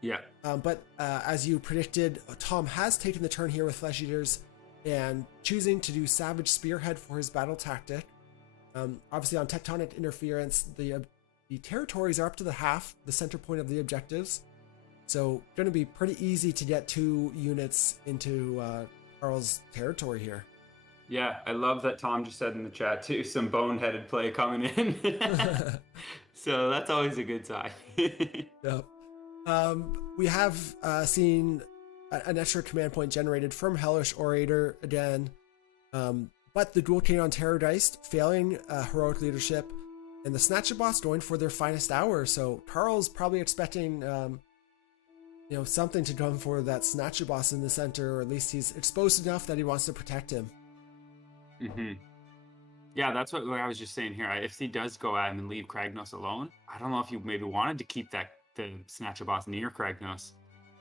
Yeah. But as you predicted, Tom has taken the turn here with Flesh Eaters and choosing to do Savage Spearhead for his battle tactic. Obviously on Tectonic Interference, the territories are up to the center point of the objectives. So going to be pretty easy to get 2 units into Carl's territory here. Yeah, I love that Tom just said in the chat too, some boneheaded play coming in. So that's always a good sign. Yep. We have seen an extra command point generated from Hellish Orator again. But the Dual Canine Terrorgeist failing heroic leadership, and the Snatcher Boss going for their finest hour. So Carl's probably expecting, something to come for that Snatcher Boss in the center, or at least he's exposed enough that he wants to protect him. Mm-hmm. Yeah, that's what I was just saying here. If he does go at him and leave Kragnos alone, I don't know if you maybe wanted to keep the Snatcher Boss near Kragnos,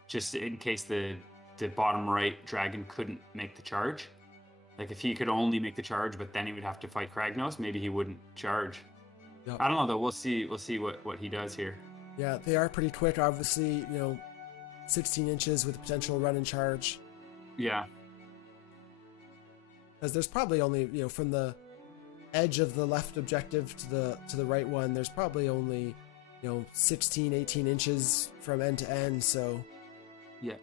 just in case the bottom right dragon couldn't make the charge. Like if he could only make the charge, but then he would have to fight Kragnos, maybe he wouldn't charge. Yep. I don't know though. We'll see what he does here. Yeah, they are pretty quick. Obviously, 16 inches with potential run and charge. Yeah. Because there's probably only from the edge of the left objective to the right one, there's probably only 16, 18 inches from end to end. So. Yeah.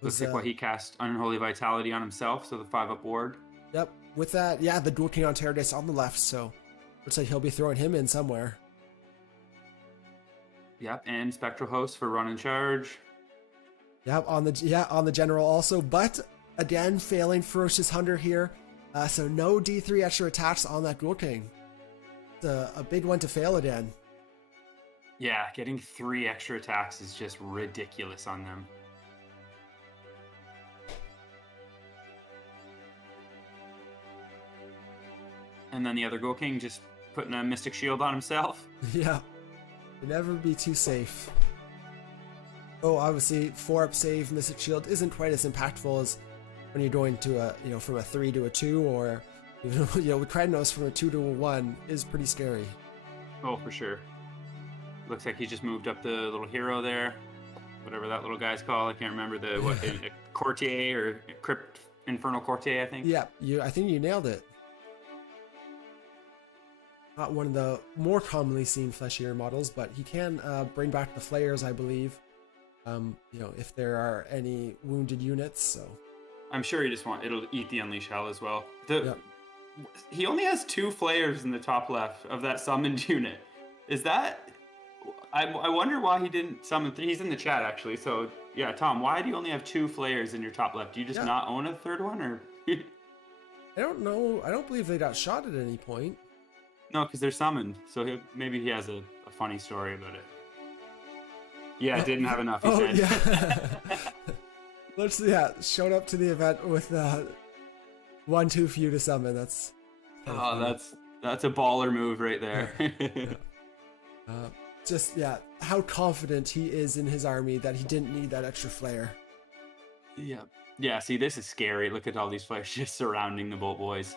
Was, looks like what he cast Unholy Vitality on himself, so the 5-up ward. Yep. With that, yeah, the Dual Canine Terrorgeist on the left, so looks like he'll be throwing him in somewhere. Yep, and Spectral Host for run and charge. Yep, on the general also, but again failing Ferocious Hunter here. So no D3 extra attacks on that Dual King. It's a big one to fail again. Yeah, getting 3 extra attacks is just ridiculous on them. And then the other Ghoul King just putting a Mystic Shield on himself. Yeah. Can never be too safe. Oh, obviously, 4-up save Mystic Shield isn't quite as impactful as when you're going to from a 3 to a 2, or with Kragnos from a 2 to a 1 is pretty scary. Oh, for sure. Looks like he just moved up the little hero there. Whatever that little guy's called. I can't remember a Courtier or Crypt Infernal Courtier, I think. Yeah, I think you nailed it. Not one of the more commonly seen Fleshier models, but he can bring back the Flayers, I believe. If there are any wounded units. So I'm sure it'll eat the Unleash Hell as well. He only has 2 Flayers in the top left of that summoned unit. Is that? I wonder why he didn't summon 3. He's in the chat actually. So yeah, Tom, why do you only have 2 Flayers in your top left? Do you just not own a third one, or? I don't know. I don't believe they got shot at any point. No, because they're summoned. So maybe he has a funny story about it. Yeah, didn't have enough, he said. Yeah. Showed up to the event with 1 too few to summon. That's a baller move right there. How confident he is in his army that he didn't need that extra flare. Yeah, see, this is scary. Look at all these flares just surrounding the Bolt Boys.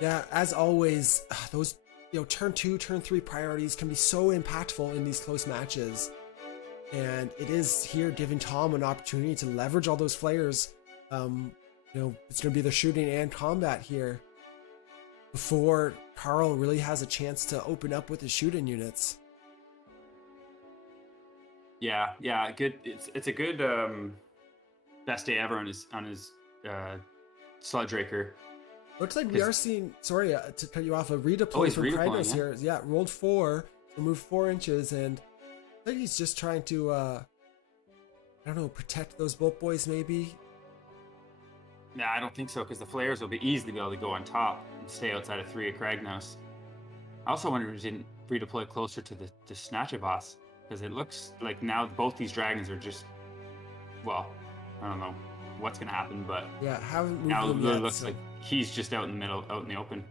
Yeah, as always, those turn 2, turn 3 priorities can be so impactful in these close matches. And it is here giving Tom an opportunity to leverage all those flares. It's going to be the shooting and combat here before Carl really has a chance to open up with his shooting units. Yeah, good. It's a good best day ever on his Sludge Raker. Looks like we are seeing, sorry to cut you off, a redeploy from Kragnos here. Yeah, rolled 4, so moved 4 inches, and I think he's just trying to, protect those Bolt Boys maybe. Nah, I don't think so, because the Flares will easily be able to go on top and stay outside of 3 of Kragnos. I also wonder if he didn't redeploy closer to the Snatcher Boss, because it looks like now both these dragons are just, I don't know what's going to happen, but haven't moved now them it yet, looks like he's just out in the middle, out in the open.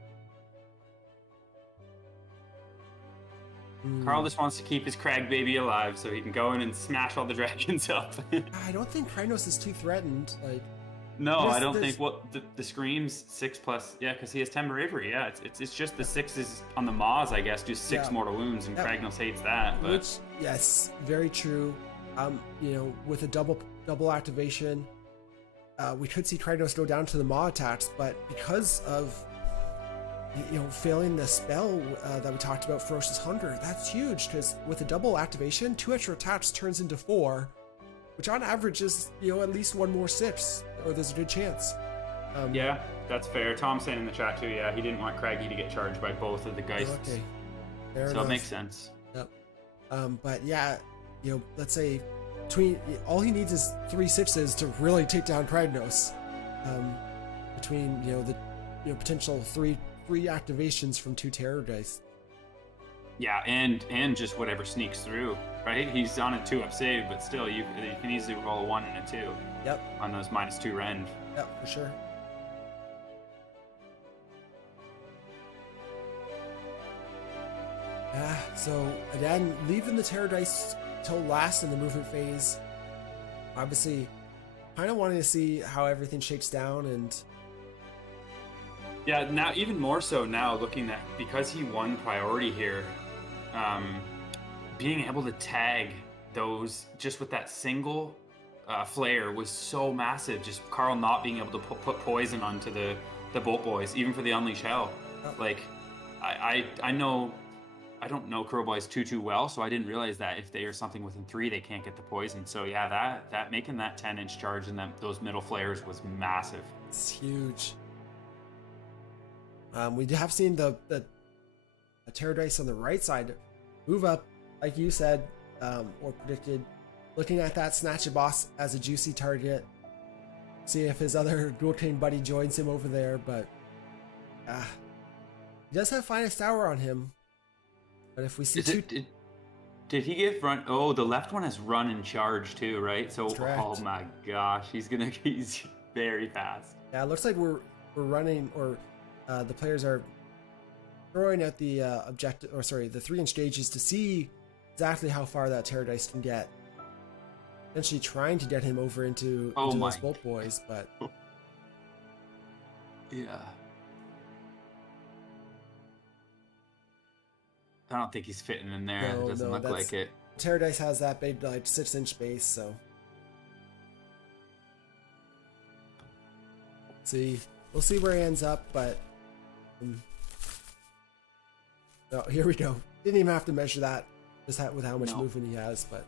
Carl just wants to keep his Crag baby alive so he can go in and smash all the dragons up. I don't think Kragnos is too threatened. No, I don't think. The Scream's 6+, because he has 10 bravery. Yeah, it's just the 6s on the Maws, I guess, do 6 mortal wounds, and Kragnos hates that. But which, yes, very true. With a double activation, we could see Kragnos go down to the Maw attacks, but because of failing the spell that we talked about, Ferocious Hunter, that's huge, because with a double activation, 2 extra attacks turns into 4, which on average is at least 1 more 6, or there's a good chance. Yeah, that's fair. Tom's saying in the chat too, he didn't want Craggy to get charged by both of the Geists. Okay, fair so enough. It makes sense. Yep. But yeah, let's say all he needs is 3 6s to really take down Kragnos. between the potential three activations from 2 terror dice. Yeah, and just whatever sneaks through, right? He's on a 2-up save, but still, you can easily roll a 1 and a 2. Yep. On those -2 rend. Yep, for sure. So again, leaving the terror dice till last in the movement phase. Obviously, kind of wanting to see how everything shakes down, and yeah, now even more so now, looking at, because he won priority here, being able to tag those just with that single flare was so massive. Just Carl not being able to put poison onto the Bolt Boys, even for the Unleash Hell. Oh. Like, I know, I don't know Cruelboyz too well, so I didn't realize that if they are something within 3, they can't get the poison. So yeah, that making that 10-inch charge and those middle flares was massive. It's huge. We have seen the terror dice on the right side move up, like you said, or predicted. Looking at that Snatcher boss as a juicy target. See if his other Dual King buddy joins him over there, but he does have Finest Hour on him. But if we see did he give run? Oh, the left one has run and charge too, right? So oh my gosh, he's very fast. Yeah, it looks like we're running, or the players are throwing out the objective, or sorry, the 3-inch gauges to see exactly how far that terror dice can get. Essentially trying to get him over into those Bolt Boys, but yeah. I don't think he's fitting in there. It doesn't look like it. Terror dice has that big, like 6-inch base, so we'll see where he ends up. But oh, here we go. Didn't even have to measure that, just with how much movement he has. But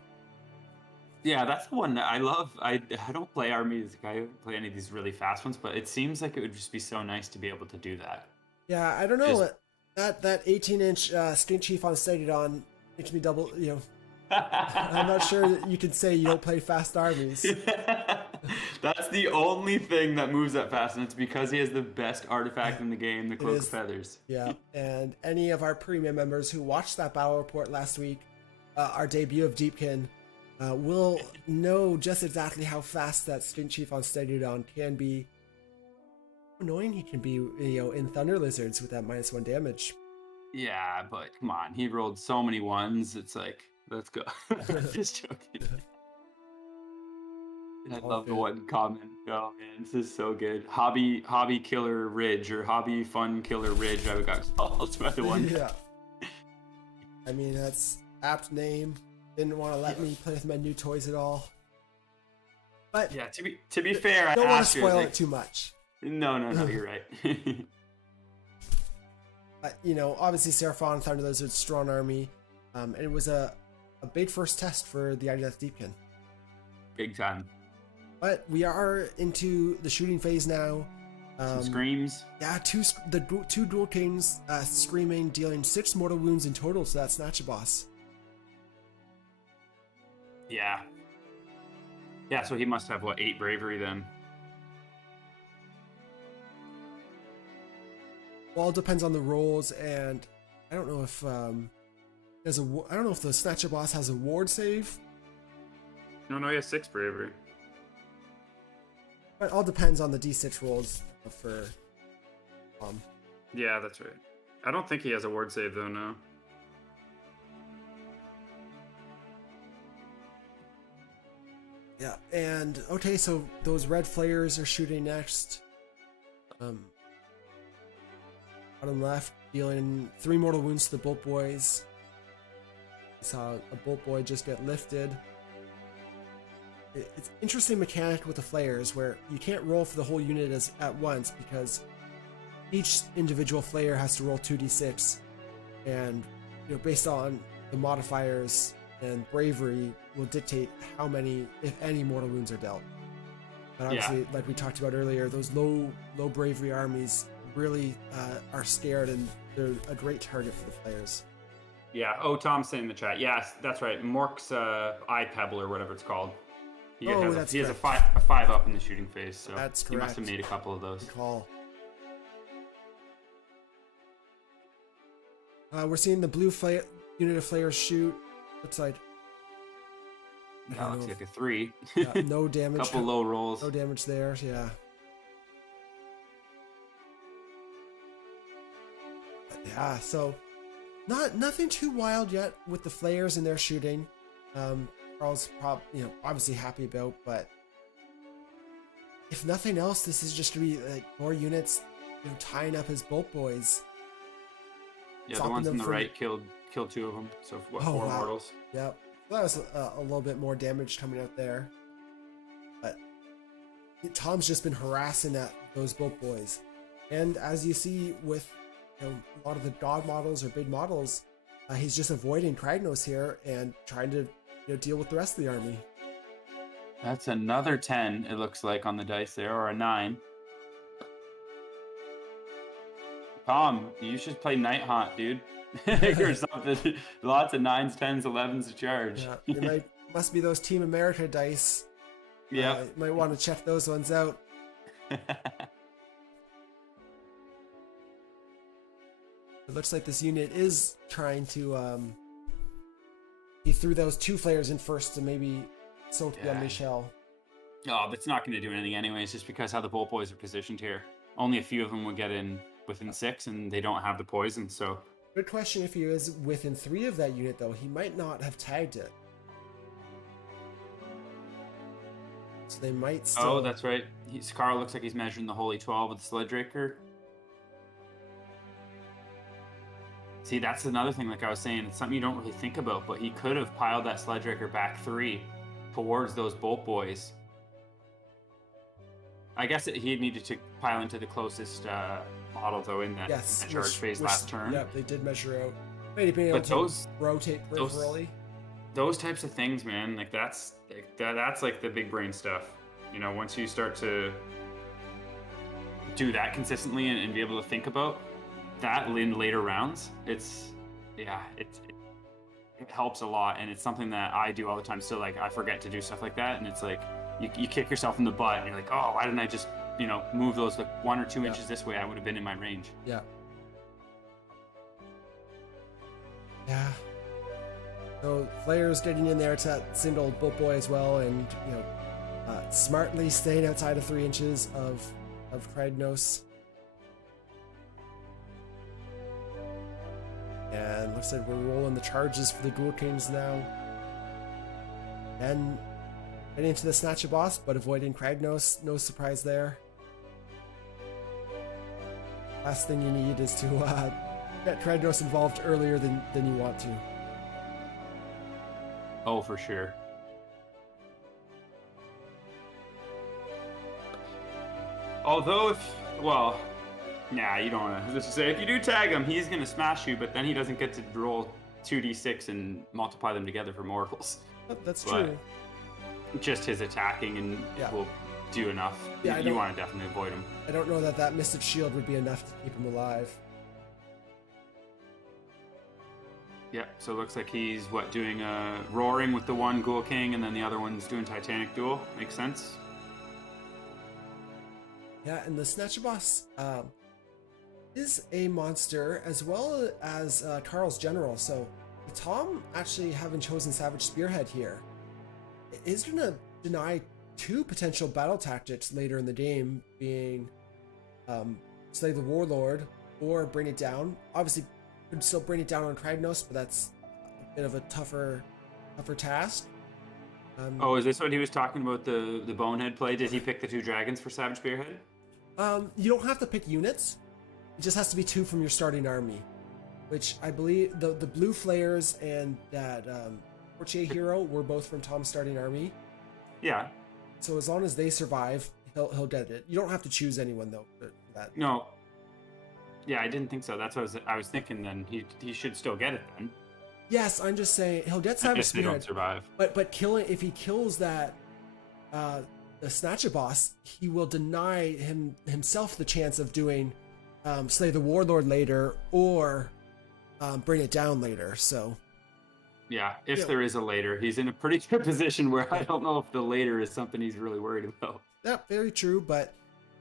yeah, that's the one that I love. I don't play armies. I don't play any of these really fast ones, but it seems like it would just be so nice to be able to do that. Yeah, I don't know. That 18-inch Skink Chief on Stegadon makes me double, I'm not sure that you can say you don't play fast armies. That's the only thing that moves that fast, and it's because he has the best artifact in the game, the Cloak of Feathers. Yeah, and any of our premium members who watched that battle report last week, our debut of Deepkin, will know just exactly how fast that Skink Chief on Stegadon can be. Annoying he can be, in Thunder Lizards with that -1 damage. Yeah, but come on, he rolled so many 1s. It's like, let's go. Just joking. I love the one comment. Oh man, this is so good. Hobby Killer Ridge, or Hobby Fun Killer Ridge, I got called by the one. Yeah. I mean, that's apt name. Didn't want to let me play with my new toys at all. But yeah, to be fair, I don't want to spoil it too much. No, you're right. But, obviously Seraphon, Thunder Lizard, strong army, and it was a big first test for the Ideath Deepkin. Big time. But we are into the shooting phase now. Some screams. Yeah, two Dual Kings screaming, dealing 6 mortal wounds in total to that Snatcher boss. Yeah. Yeah, so he must have, 8 bravery then? Well, it depends on the rolls, and I don't know if I don't know if the Snatcher boss has a ward save. No, he has 6 bravery. But it all depends on the D6 rolls for. Yeah, that's right. I don't think he has a ward save though. No. Yeah, and okay, so those red flares are shooting next. Bottom left, dealing 3 mortal wounds to the Bolt Boys. We saw a Bolt Boy just get lifted. It's interesting mechanic with the flares where you can't roll for the whole unit at once, because each individual flare has to roll 2d6, and based on the modifiers and bravery will dictate how many, if any, mortal wounds are dealt. But obviously, like we talked about earlier, those low bravery armies really are scared, and they're a great target for the players. Yeah. Oh, Tom's saying in the chat. Yes, that's right. Mork's Eye Pebble, or whatever it's called. He Oh, has, that's he has a correct. five up in the shooting phase, so That's he must have correct. made a couple of those. Good call. We're seeing the blue unit of flares shoot. Looks like That looks like a 3. no damage. Couple low rolls. No damage there. Yeah. Yeah. So, nothing too wild yet with the flares and their shooting. Carl's obviously happy about, but if nothing else, this is just to be like more units, tying up his bolt boys. Yeah, the ones on the right killed 2 of them. So what, 4 wow. mortals? Yep. That was a little bit more damage coming out there. But Tom's just been harassing at those bolt boys. And as you see with a lot of the dog models or big models, he's just avoiding Kragnos here and trying to deal with the rest of the army. That's another 10, it looks like, on the dice there, or a 9. Tom, you should play Night Haunt, dude. Or something. Lots of 9s, 10s, 11s to charge. Yeah, must be those Team America dice. Yeah. You might want to check those ones out. It looks like this unit is trying to he threw those 2 flares in first to maybe soak the unleash hell. Oh, but it's not going to do anything anyways, just because how the bolt boys are positioned here. Only a few of them will get in within 6, and they don't have the poison, so... Good question. If he is within 3 of that unit, though, he might not have tagged it. So they might still... Oh, that's right. Carl looks like he's measuring the Holy 12 with the Sledgedraker. See, that's another thing, like I was saying, it's something you don't really think about, but he could have piled that Sledgedraker back 3 towards those bolt boys. I guess he needed to pile into the closest model, though, in that charge phase last turn. Yeah, they did measure out. Maybe being able to rotate peripherally. Those types of things, man, like that's like the big brain stuff. Once you start to do that consistently and be able to think about that in later rounds, it helps a lot, and it's something that I do all the time. So like I forget to do stuff like that, and it's like you kick yourself in the butt, and you're like, oh, why didn't I just move those like 1 or 2 inches this way? I would have been in my range. Yeah. So Flair's getting in there to that single bolt boy as well, and smartly staying outside of 3 inches of Kragnos. And looks like we're rolling the charges for the Ghoul Kings now. And getting into the Snatcher boss, but avoiding Kragnos. No surprise there. Last thing you need is to get Kragnos involved earlier than you want to. Oh, for sure. Although you don't want to. Let's just say if you do tag him, he's going to smash you, but then he doesn't get to roll 2d6 and multiply them together for mortals. That's true. Just his attacking and will do enough. Yeah, you want to definitely avoid him. I don't know that Mystic Shield would be enough to keep him alive. Yeah, so it looks like he's doing roaring with the one Ghoul King, and then the other one's doing Titanic Duel. Makes sense. Yeah, and the Snatcher boss is a monster as well as Carl's general. So Tom actually having chosen Savage Spearhead here is going to deny 2 potential battle tactics later in the game, being Slay the Warlord or Bring It Down. Obviously, could still bring it down on Kragnos, but that's a bit of a tougher task. Is this what he was talking about, the Bonehead play? Did he pick the 2 dragons for Savage Spearhead? You don't have to pick units. It just has to be 2 from your starting army, which I believe the blue flares and that Portier hero were both from Tom's starting army. Yeah. So as long as they survive, he'll get it. You don't have to choose anyone though for that. No. Yeah, I didn't think so. That's what I was thinking. Then he should still get it then. Yes, I'm just saying he'll get Savage Spearhead. They don't survive. But if he kills that the Snatcher boss, he will deny himself the chance of doing Slay the Warlord later or Bring It Down later. So Yeah, if Yeah. there is a later, he's in a pretty good position where I don't know if the later is something he's really worried about. Yeah, very true, but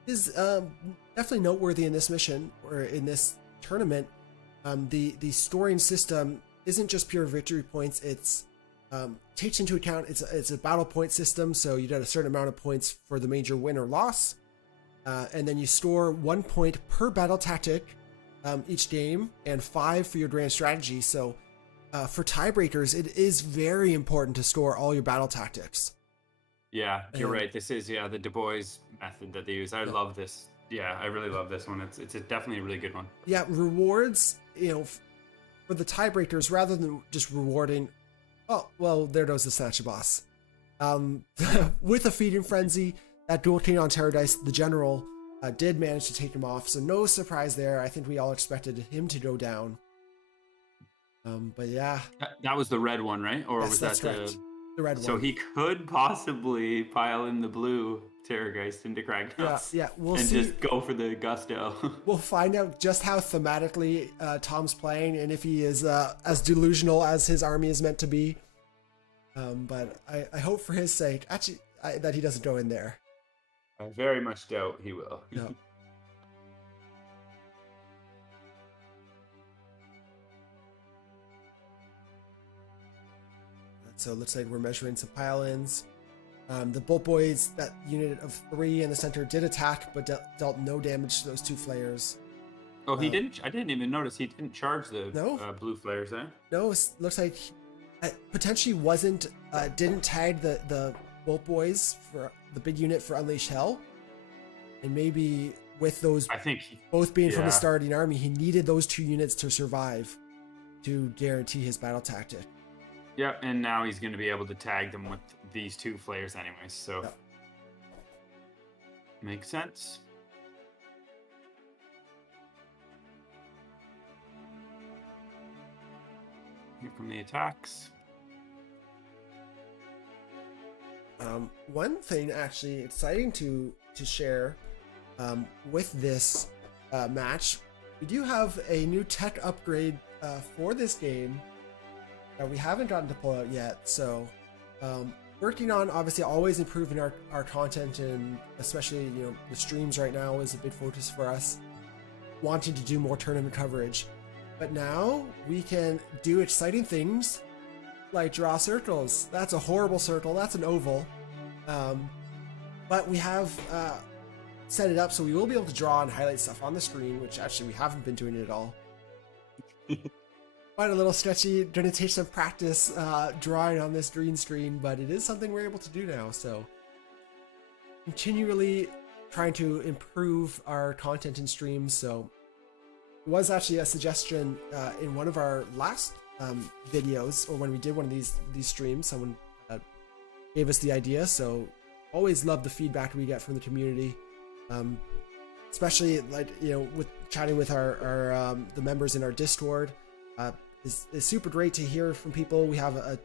is definitely noteworthy in this mission or in this tournament. The scoring system isn't just pure victory points. It's takes into account it's a battle point system, so you get a certain amount of points for the major win or loss, and then you store 1 point per battle tactic each game, and 5 for your grand strategy. So for tiebreakers, it is very important to store all your battle tactics. Yeah, you're right. This is the Du Bois method that they use. I love this. Yeah, I really love this one. It's definitely a really good one. Yeah, rewards, for the tiebreakers, rather than just rewarding. Oh, well, there goes the Snatch Boss. With a feeding frenzy, that dual king on Terror Dice, the general, did manage to take him off. So no surprise there. I think we all expected him to go down. But yeah. That was the red one, right? Or was that the red one? So he could possibly pile in the blue Terrorgeist into Kragnos. Yeah, we'll and see. Just go for the gusto. We'll find out just how thematically Tom's playing, and if he is as delusional as his army is meant to be. But I hope for his sake, actually, that he doesn't go in there. I very much doubt he will. No. So it looks like we're measuring some pile-ins. The Bolt-Boys, that unit of 3 in the center, did attack, but dealt no damage to those 2 flares. Oh, he didn't? I didn't even notice. He didn't charge the blue flares there. No, it looks like potentially didn't tag the Bolt-Boys for the big unit for Unleash Hell. And maybe with those both being from the starting army, he needed those 2 units to survive to guarantee his battle tactic. Yep, and now he's going to be able to tag them with these 2 flares anyways, so makes sense. Here from the attacks. One thing actually exciting to share with this match, we do have a new tech upgrade for this game that we haven't gotten to pull out yet. So working on obviously always improving our content, and especially the streams right now is a big focus for us, wanting to do more tournament coverage. But now we can do exciting things like draw circles. That's a horrible circle, that's an oval. But we have set it up so we will be able to draw and highlight stuff on the screen, which actually we haven't been doing it at all. Quite a little sketchy, gonna take some practice drawing on this green screen, but it is something we're able to do now. So continually trying to improve our content and streams. So it was actually a suggestion in one of our last videos, or when we did one of these streams, someone gave us the idea. So always love the feedback we get from the community, especially with chatting with our the members in our Discord. Is super great to hear from people. We have a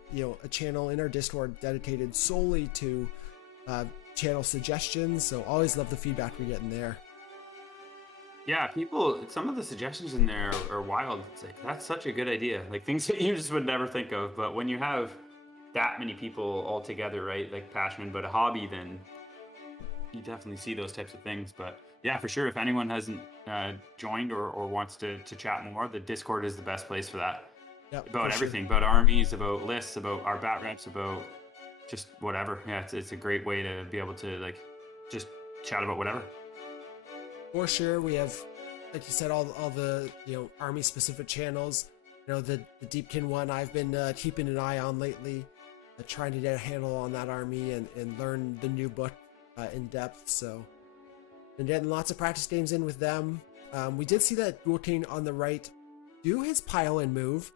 channel in our Discord dedicated solely to channel suggestions, so always love the feedback we get in there. Yeah, some of the suggestions in there are wild. It's like, that's such a good idea, like things that you just would never think of. But when you have that many people all together, right, like passionate about a hobby, then you definitely see those types of things. But yeah, for sure, if anyone hasn't joined or wants to chat more, the Discord is the best place for that. Yep, about everything, about armies, about lists, about our bat reps, about just whatever. Yeah, it's a great way to be able to just chat about whatever. For sure, we have, like you said, all the army specific channels. The Deepkin one I've been keeping an eye on lately, trying to get a handle on that army and learn the new book in depth. So been getting lots of practice games in with them. We did see that Dual King on the right do his pile in move,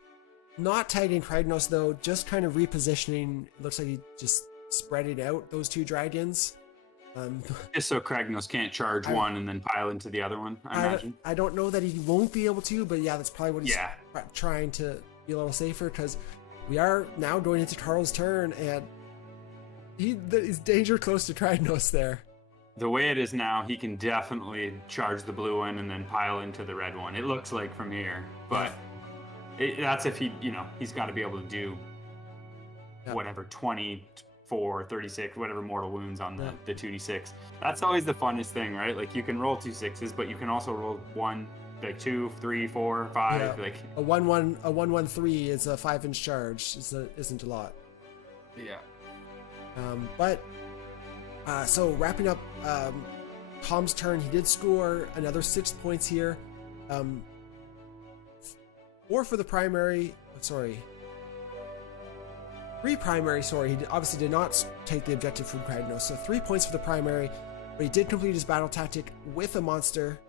not tagging Kragnos though, just kind of repositioning. It looks like he just spreading out those 2 dragons. Just so Kragnos can't charge one and then pile into the other one, I imagine. I don't know that he won't be able to, but yeah, that's probably what he's trying to be a little safer, because we are now going into Carl's turn, and he's danger close to Kragnos there. The way it is now, he can definitely charge the blue one and then pile into the red one. It looks like from here, but that's if he's got to be able to do whatever, 24, 36, whatever mortal wounds on the 2d6. That's always the funnest thing, right? Like you can roll 2 6s, but you can also roll 1, like 2, 3, 4, 5. Yeah. Like a 1-1-3 is a 5-inch charge. Isn't a lot. Yeah. So wrapping up Tom's turn, he did score another 6 points here. 4 for the primary. Sorry. 3 primary. Sorry, he obviously did not take the objective from Kragnos. So 3 points for the primary, but he did complete his battle tactic with a monster.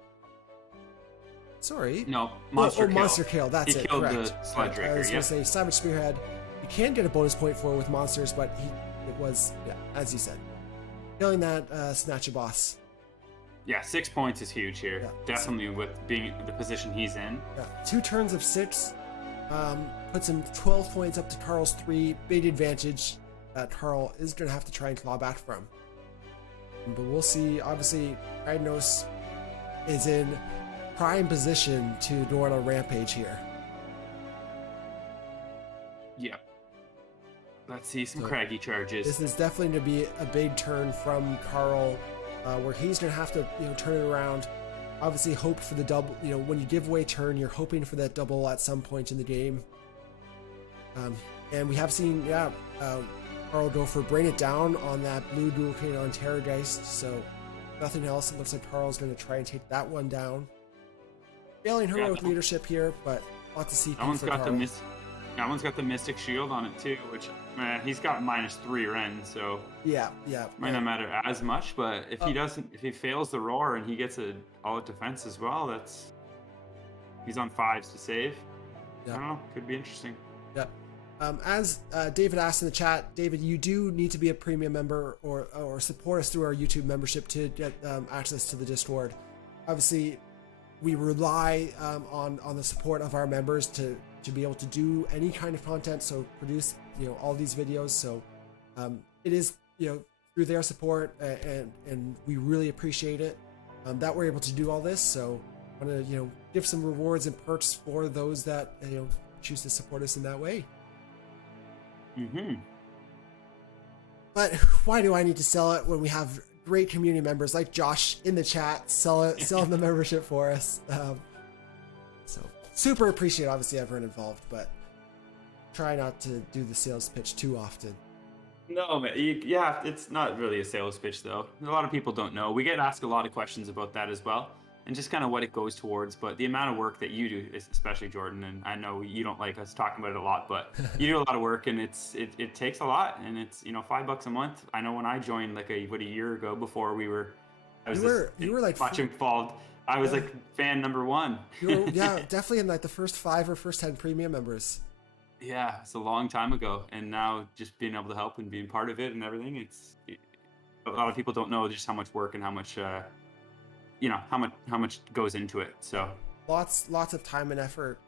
Sorry. No, monster kill. Monster kill. That's it. He killed correct. the Sludge Raker. I was going to say Savage Spearhead. You can get a bonus point for with monsters, but it was, as you said, killing that Snatch a Boss. Yeah, 6 points is huge here. Yeah, definitely with being the position he's in. Yeah, 2 turns of 6 puts him 12 points up to Carl's 3. Big advantage that Carl is going to have to try and claw back from. But we'll see. Obviously, Kragnos is in prime position to go on a rampage here. Yeah. Let's see some craggy charges. This is definitely going to be a big turn from Carl, where he's going to have to turn it around. Obviously, hope for the double. When you give away turn, you're hoping for that double at some point in the game. And we have seen, Carl go for Brain It Down on that blue dual cane on Terrorgeist. So nothing else. It looks like Carl's going to try and take that one down. Failing heroic leadership here, but lots of CP for Carl. That one's got the Mystic Shield on it too, which he's got -3 Ren, so yeah, might not matter as much. But if if he fails the roar and he gets a all-out defense as well, he's on 5s to save. I don't know, could be interesting. Yep. As David asked in the chat, David, you do need to be a premium member or support us through our YouTube membership to get access to the Discord. Obviously, we rely on the support of our members to be able to do any kind of content, so produce all these videos. So it is through their support, and we really appreciate it that we're able to do all this. So I want to give some rewards and perks for those that choose to support us in that way. But why do I need to sell it when we have great community members like Josh in the chat selling the membership for us? So super appreciate obviously everyone involved, but try not to do the sales pitch too often. No, man. It's not really a sales pitch though. A lot of people don't know. We get asked a lot of questions about that as well, and just kind of what it goes towards. But the amount of work that you do, especially Jordan, and I know you don't like us talking about it a lot, but you do a lot of work, and it takes a lot, and it's $5 a month. I know when I joined like a year ago, before you were like much involved. I was like fan number 1. You were, definitely in like the first 5 or first 10 premium members. Yeah, it's a long time ago, and now just being able to help and being part of it and everything, a lot of people don't know just how much work and how much how much goes into it. So lots of time and effort.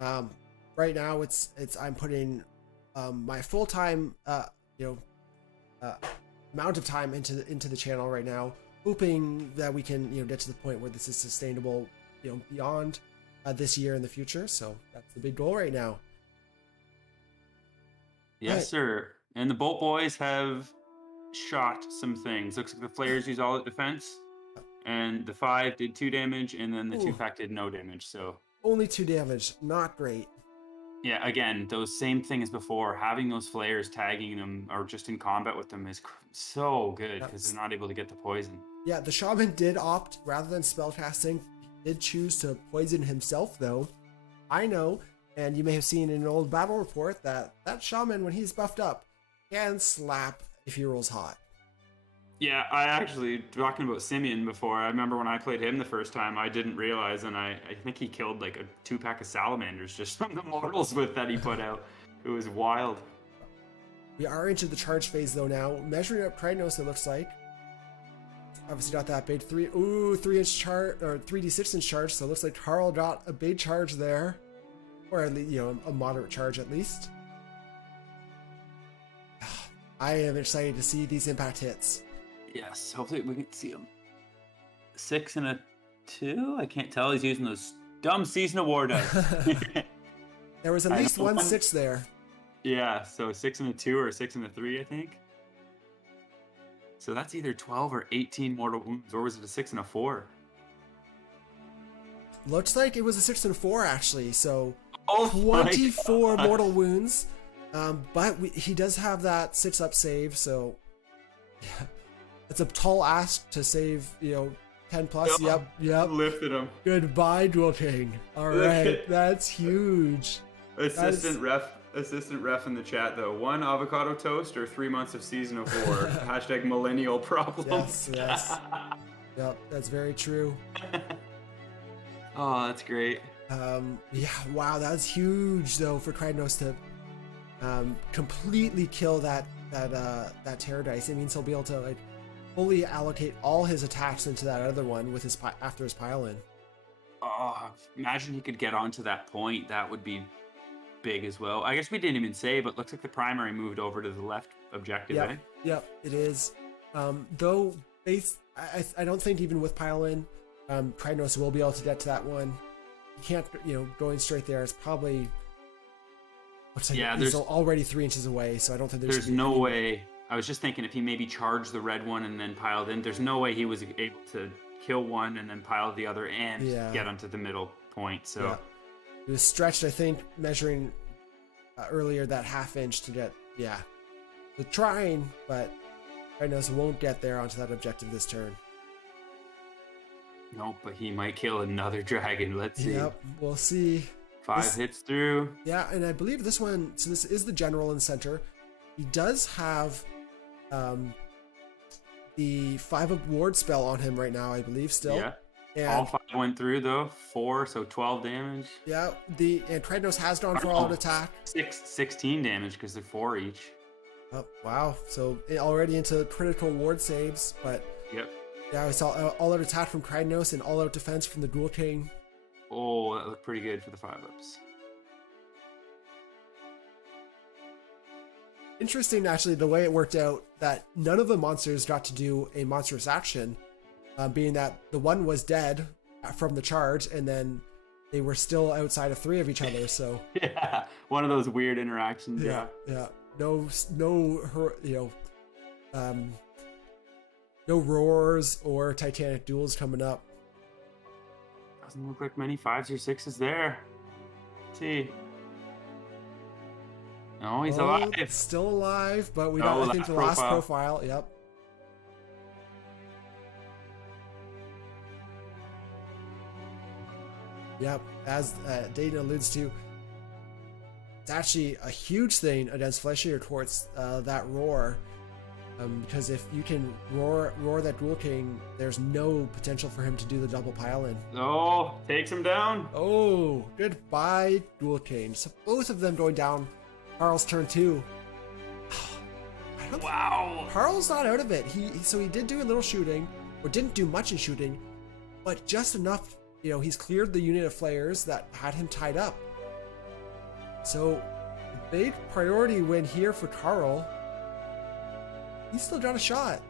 Right now it's I'm putting my full-time amount of time into the channel right now, hoping that we can get to the point where this is sustainable beyond this year in the future. So that's the big goal right now. Yes, sir. And the Bolt Boys have shot some things. Looks like the Flares use all at defense, and the 5 did 2 damage, and then the 2-pack did no damage. So only 2 damage, not great. Yeah, again, those same thing as before. Having those Flares tagging them or just in combat with them is so good because they're not able to get the poison. Yeah, the Shaman did opt, rather than spellcasting, he did choose to poison himself, though. I know. And you may have seen in an old battle report that Shaman, when he's buffed up, can slap if he rolls hot. Yeah, I actually, talking about Simeon before, I remember when I played him the first time, I didn't realize, and I think he killed like a 2-pack of salamanders just from the mortals that he put out. It was wild. We are into the charge phase though now. Measuring up Kragnos, it looks like. Obviously got that big 3-inch charge, or 3d6-inch charge, so it looks like Carl got a big charge there. Or at least, a moderate charge at least. I am excited to see these impact hits. Yes, hopefully we can see them. 6 and a 2? I can't tell. He's using those dumb seasonal war dice. There was at least one 6 there. Yeah, so 6 and a 2 or 6 and a 3, I think. So that's either 12 or 18 mortal wounds, or was it a 6 and a 4? Looks like it was a 6 and a 4 actually. So Oh 24 mortal wounds. But he does have that 6-up save, so yeah, it's a tall ask to save, 10 plus. Yep. Lifted him. Goodbye, Dual King. All right, that's huge. Assistant ref in the chat though. 1 avocado toast or 3 months of season of war. Hashtag millennial problems. Yes. Yep, that's very true. Oh, that's great. Yeah, wow, that's huge though for Kragnos to completely kill that terror dice. It means he'll be able to fully allocate all his attacks into that other one with his after his pile in. Oh, imagine he could get onto that point. That would be big as well. I guess we didn't even say, but looks like the primary moved over to the left objective. Yep, it is. Though I don't think even with pile in, Kragnos will be able to get to that one. You can't, going straight there is probably. He's already 3 inches away, so I don't think there's no way. I was just thinking if he maybe charged the red one and then piled in, there's no way he was able to kill one and then pile the other and get onto the middle point. So yeah. He was stretched, I think, measuring earlier that half-inch to get, the trying, but Kragnos won't get there onto that objective this turn. No, but he might kill another dragon. Let's see. Yep, we'll see. 5 hits through. Yeah, and I believe this one, so this is the general in the center. He does have the 5-up ward spell on him right now, I believe, still. Yeah. And all 5 went through though. 4, so 12 damage. Yeah, and Kragnos has gone for all-out attack. 16 damage because they're 4 each. Oh, wow. So already into critical ward saves, but yep. Yeah, we saw all-out attack from Kragnos and all-out defense from the Dual King. Oh, that looked pretty good for the 5-ups. Interesting, actually, the way it worked out that none of the monsters got to do a monstrous action, being that the one was dead from the charge, and then they were still outside of 3 of each other. So yeah, one of those weird interactions. Yeah. No, no roars or Titanic duels coming up. Doesn't look like many 5s or 6s there. Let's see. No, he's alive. Still alive, but we got, I think, the last profile. Yep. Yep, as Dayton alludes to, it's actually a huge thing against Flesh Eater Torts, that roar. Because if you can roar that Dual King, there's no potential for him to do the double pile in. Oh, takes him down. Oh, goodbye, Dual King. So both of them going down. Carl's turn 2. Wow. Carl's not out of it. He did do a little shooting, or didn't do much in shooting, but just enough. He's cleared the unit of flayers that had him tied up. So, big priority win here for Carl. He's still got a shot.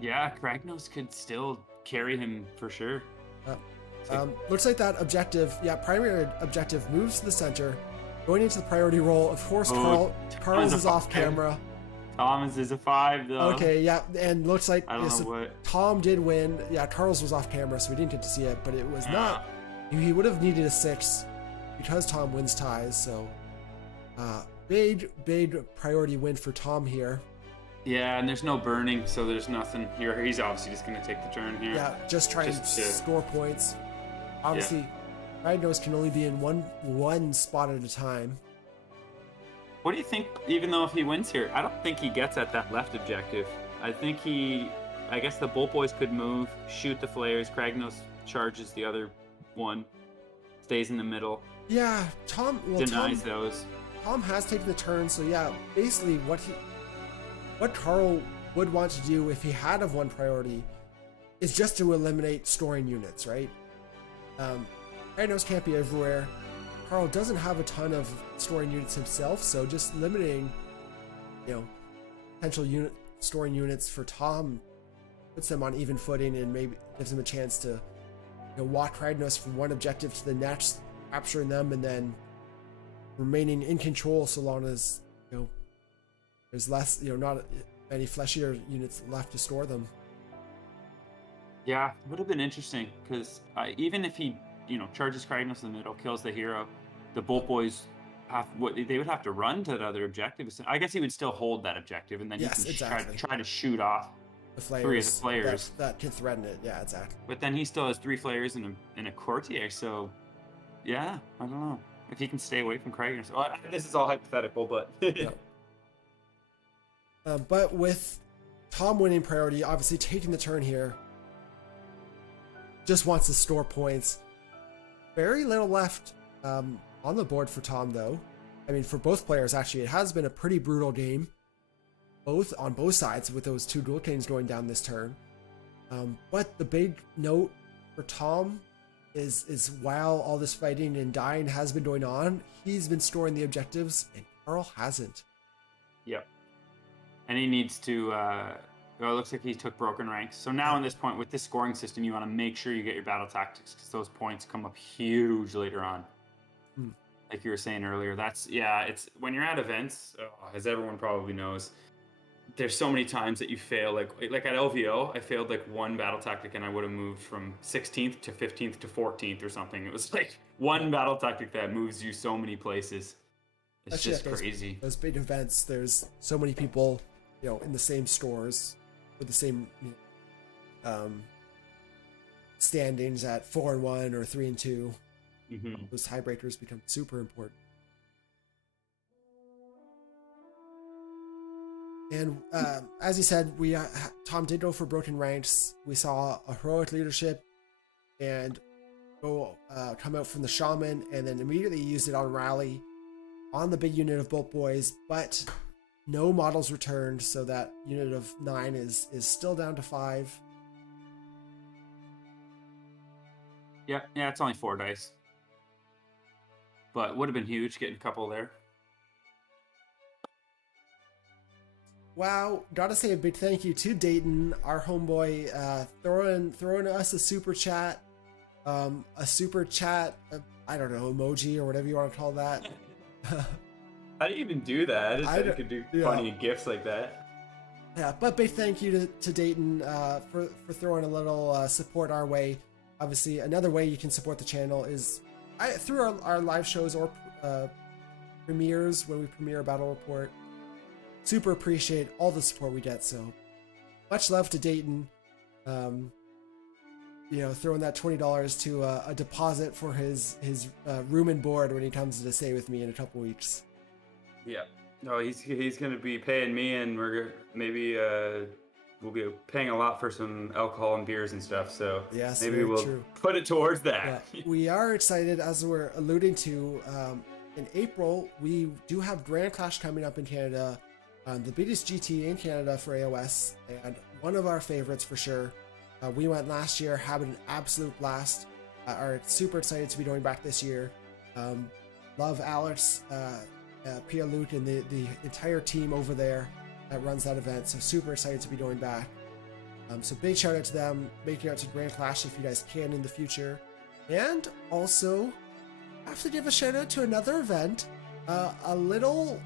Yeah, Kragnos could still carry him for sure. Looks like that objective, primary objective moves to the center. Going into the priority roll, of course, Carl's is off camera. Tom's is a 5 though. Okay, yeah, and looks like I don't know what. Tom did win. Yeah, Carl's was off camera, so we didn't get to see it, but it was not. He would have needed a 6 because Tom wins ties. So, big priority win for Tom here. Yeah, and there's no burning, so there's nothing here. He's obviously just going to take the turn here. Yeah, just try and score points. Obviously, Kragnos can only be in one spot at a time. What do you think, even though if he wins here, I don't think he gets at that left objective. I guess the Bolt-Boys could move, shoot the flares, Kragnos charges the other one, stays in the middle. Yeah, Tom denies those. Tom has taken the turn, so yeah, basically what Carl would want to do if he had of one priority is just to eliminate storing units, right? Kragnos can't be everywhere. Carl doesn't have a ton of storing units himself, so just limiting, potential storing units for Tom puts them on even footing and maybe gives him a chance to, walk Kragnos from one objective to the next, capturing them, and then remaining in control so long as there's less, not many flesh eater units left to store them. Yeah, it would have been interesting because even if he, charges Kragnos in the middle, kills the hero, the Boltboyz they would have to run to that other objective. I guess he would still hold that objective, and then he can try to shoot off the flayers, 3 of the flayers that can threaten it. Yeah, exactly. But then he still has 3 flayers and a courtier. So, yeah, I don't know if he can stay away from Kragnos. Well, this is all hypothetical, but yeah. But with Tom winning priority, obviously taking the turn here, just wants to store points. Very little left on the board for Tom, though. I mean, for both players, actually, it has been a pretty brutal game, on both sides, with those 2 Dual Kings going down this turn. But the big note for Tom is while all this fighting and dying has been going on, he's been storing the objectives, and Karl hasn't. Yep. And he needs to... it looks like he took broken ranks. So now, in this point, with this scoring system, you want to make sure you get your battle tactics, because those points come up huge later on. Like you were saying earlier, it's when you're at events, as everyone probably knows, there's so many times that you fail. Like at LVO, I failed like 1 battle tactic, and I would have moved from 16th to 15th to 14th or something. It was like 1 battle tactic that moves you so many places. It's just crazy. Those big events, there's so many people, in the same stores with the same standings at 4-1 or 3-2. Those tiebreakers become super important. And as you said, Tom did go for broken ranks. We saw a heroic leadership and come out from the shaman, and then immediately used it on rally on the big unit of Boltboyz, but no models returned, so that unit of 9 is still down to 5. Yeah, it's only 4 dice. But would have been huge getting a couple there. Wow, gotta say a big thank you to Dayton, our homeboy, throwing us a super chat, I don't know, emoji or whatever you want to call that. How do you even do that? I didn't know you could do funny GIFs like that. Yeah, but big thank you to Dayton for throwing a little support our way. Obviously, another way you can support the channel is through our live shows or premieres when we premiere a battle report. Super appreciate all the support we get. So much love to Dayton. Throwing that $20 to a deposit for his room and board when he comes to stay with me in a couple weeks. Yeah. No, he's going to be paying me, and we'll be paying a lot for some alcohol and beers and stuff. So yes, maybe we'll put it towards that. Yeah. We are excited, as we're alluding to. In April, we do have Grand Clash coming up in Canada. The biggest GT in Canada for AOS, and one of our favorites for sure. We went last year, having an absolute blast. Are super excited to be going back this year. Love Alex, Pia Luke, and the entire team over there that runs that event. So super excited to be going back. So big shout out to them. Making out to Grand Clash if you guys can in the future. And also, I have to give a shout out to another event. A little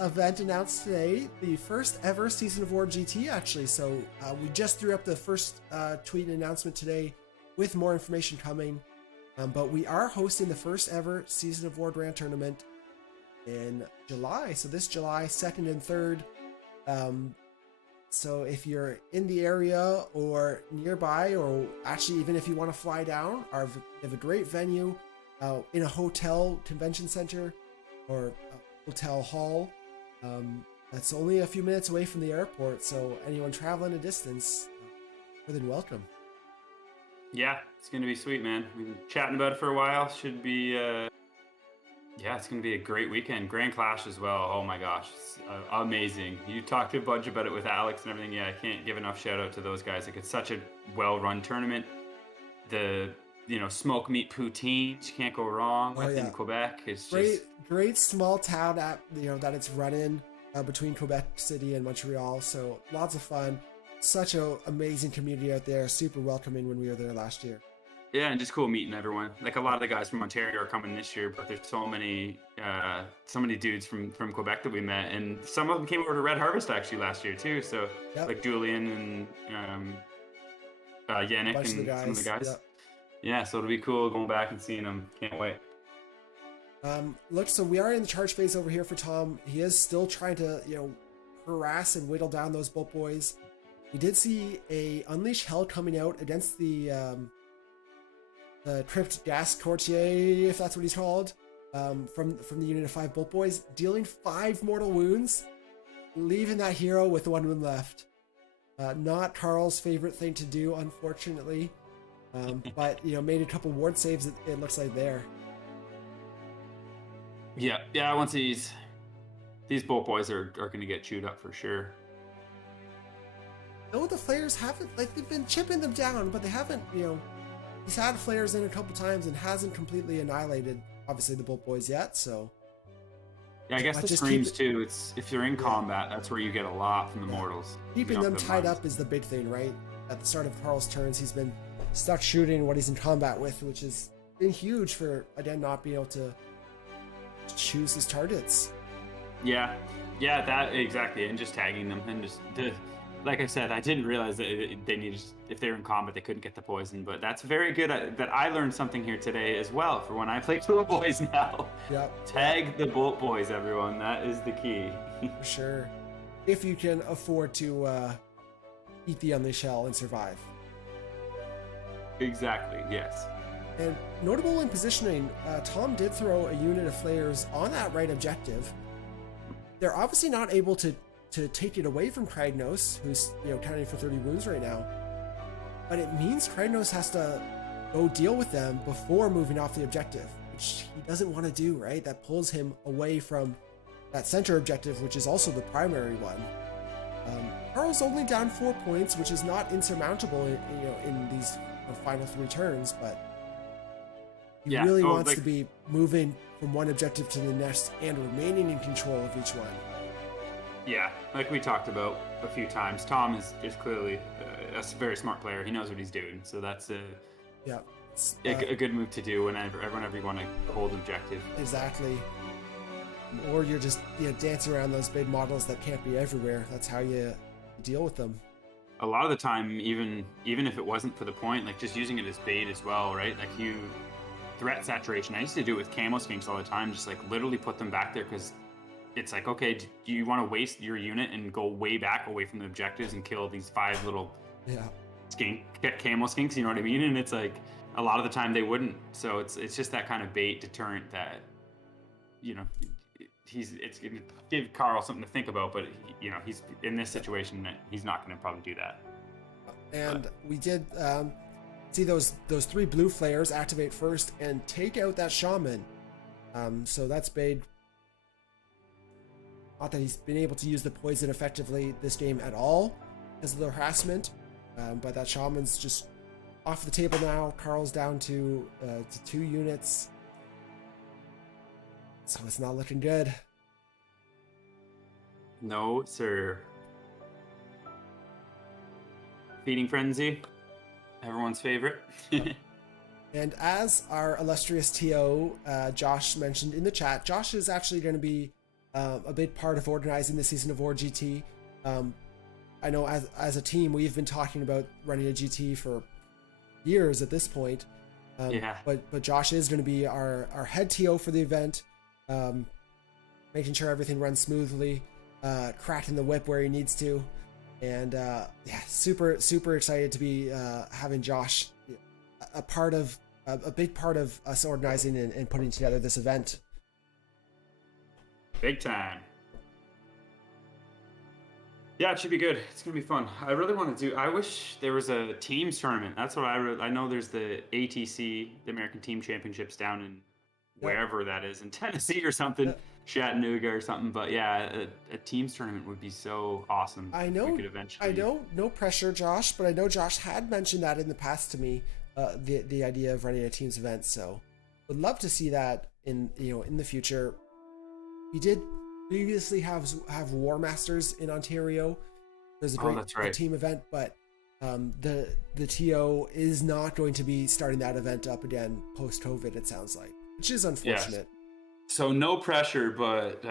event announced today, the first ever Season of War GT, actually. So we just threw up the first tweet and announcement today with more information coming. But we are hosting the first ever Season of War Grand Tournament in July. So this July 2nd and 3rd. So if you're in the area or nearby, or actually even if you want to fly down, we have a great venue in a hotel convention center or a hotel hall. That's only a few minutes away from the airport, so anyone traveling a distance, more than welcome. Yeah, it's gonna be sweet, man. We've been chatting about it for a while. Should be it's gonna be a great weekend. Grand Clash as well. Oh my gosh, it's amazing. You talked a bunch about it with Alex and everything. Yeah, I can't give enough shout out to those guys. Like, it's such a well-run tournament. The smoke meat poutine, you can't go wrong with in Quebec. It's great small town that it's run in between Quebec City and Montreal. So lots of fun. Such an amazing community out there. Super welcoming when we were there last year. Yeah, and just cool meeting everyone. Like a lot of the guys from Ontario are coming this year, but there's so many dudes from Quebec that we met, and some of them came over to Red Harvest actually last year too. So like Julian and Yannick and some of the guys. Yep. Yeah, so it'll be cool going back and seeing them. Can't wait. Look, so we are in the charge phase over here for Tom. He is still trying to, harass and whittle down those bolt boys. We did see a Unleash Hell coming out against the Crypt Gas Courtier, if that's what he's called, from the unit of 5 bolt boys, dealing 5 mortal wounds, leaving that hero with 1 wound left. Not Carl's favorite thing to do, unfortunately, but made a couple ward saves. It looks like there. Yeah. Once these bolt boys are going to get chewed up for sure. No, the flares haven't, they've been chipping them down, but they haven't, he's had flares in a couple times and hasn't completely annihilated, obviously, the bolt boys yet, so. Yeah, I guess the screams too, it's if you're in combat, that's where you get a lot from the mortals. Keeping them tied up is the big thing, right? At the start of Carl's turns, he's been stuck shooting what he's in combat with, which has been huge for, again, not being able to choose his targets. Yeah, that exactly, and just tagging them, and just like I said, I didn't realize that they needed, if they were in combat, they couldn't get the poison, but that's very good. That I learned something here today as well for when I play Cruelboyz now. Yep. Tag the bolt boys, everyone. That is the key. For sure. If you can afford to eat the Unleash Hell and survive. Exactly, yes. And notable in positioning, Tom did throw a unit of flayers on that right objective. They're obviously not able to take it away from Kragnos, who's counting for 30 wounds right now. But it means Kragnos has to go deal with them before moving off the objective, which he doesn't want to do, right? That pulls him away from that center objective, which is also the primary one. Carl's only down 4 points, which is not insurmountable in these final 3 turns, but he really wants to be moving from one objective to the next and remaining in control of each one. Yeah, like we talked about a few times, Tom is clearly a very smart player. He knows what he's doing, so that's a good move to do whenever you want to hold an objective. Exactly. Or you're just dancing around those big models that can't be everywhere. That's how you deal with them. A lot of the time, even if it wasn't for the point, like just using it as bait as well, right? Like threat saturation. I used to do it with camo skinks all the time, just like literally put them back there because it's like, okay, do you want to waste your unit and go way back away from the objectives and kill these 5 little camo skinks, you know what I mean? And it's like a lot of the time they wouldn't. So it's just that kind of bait deterrent that it's gonna give Carl something to think about, but he's in this situation that he's not going to probably do that. And we did see those 3 blue flares activate first and take out that shaman. So that's big. Not that he's been able to use the poison effectively this game at all because of the harassment, but that shaman's just off the table now. Carl's down to 2 units, so it's not looking good. No, sir. Feeding Frenzy, everyone's favorite. And as our illustrious TO Josh mentioned in the chat, Josh is actually going to be a big part of organizing the season of War GT. I know as a team, we've been talking about running a GT for years at this point. But Josh is going to be our head TO for the event, making sure everything runs smoothly, cracking the whip where he needs to. And super, super excited to be having Josh a big part of us organizing and putting together this event. Big time. Yeah, it should be good. It's gonna be fun. I really want to do. I wish there was a teams tournament. That's what I know. There's the ATC, the American Team Championships, down in wherever that is, in Tennessee or something, Chattanooga or something. But yeah, a teams tournament would be so awesome. I know. We could eventually. I know. No pressure, Josh, but I know Josh had mentioned that in the past to me. The idea of running a teams event. So, would love to see that in the future. We did previously have War Masters in Ontario. There's a great team event, but the TO is not going to be starting that event up again post-COVID, it sounds like, which is unfortunate. Yes. So no pressure, but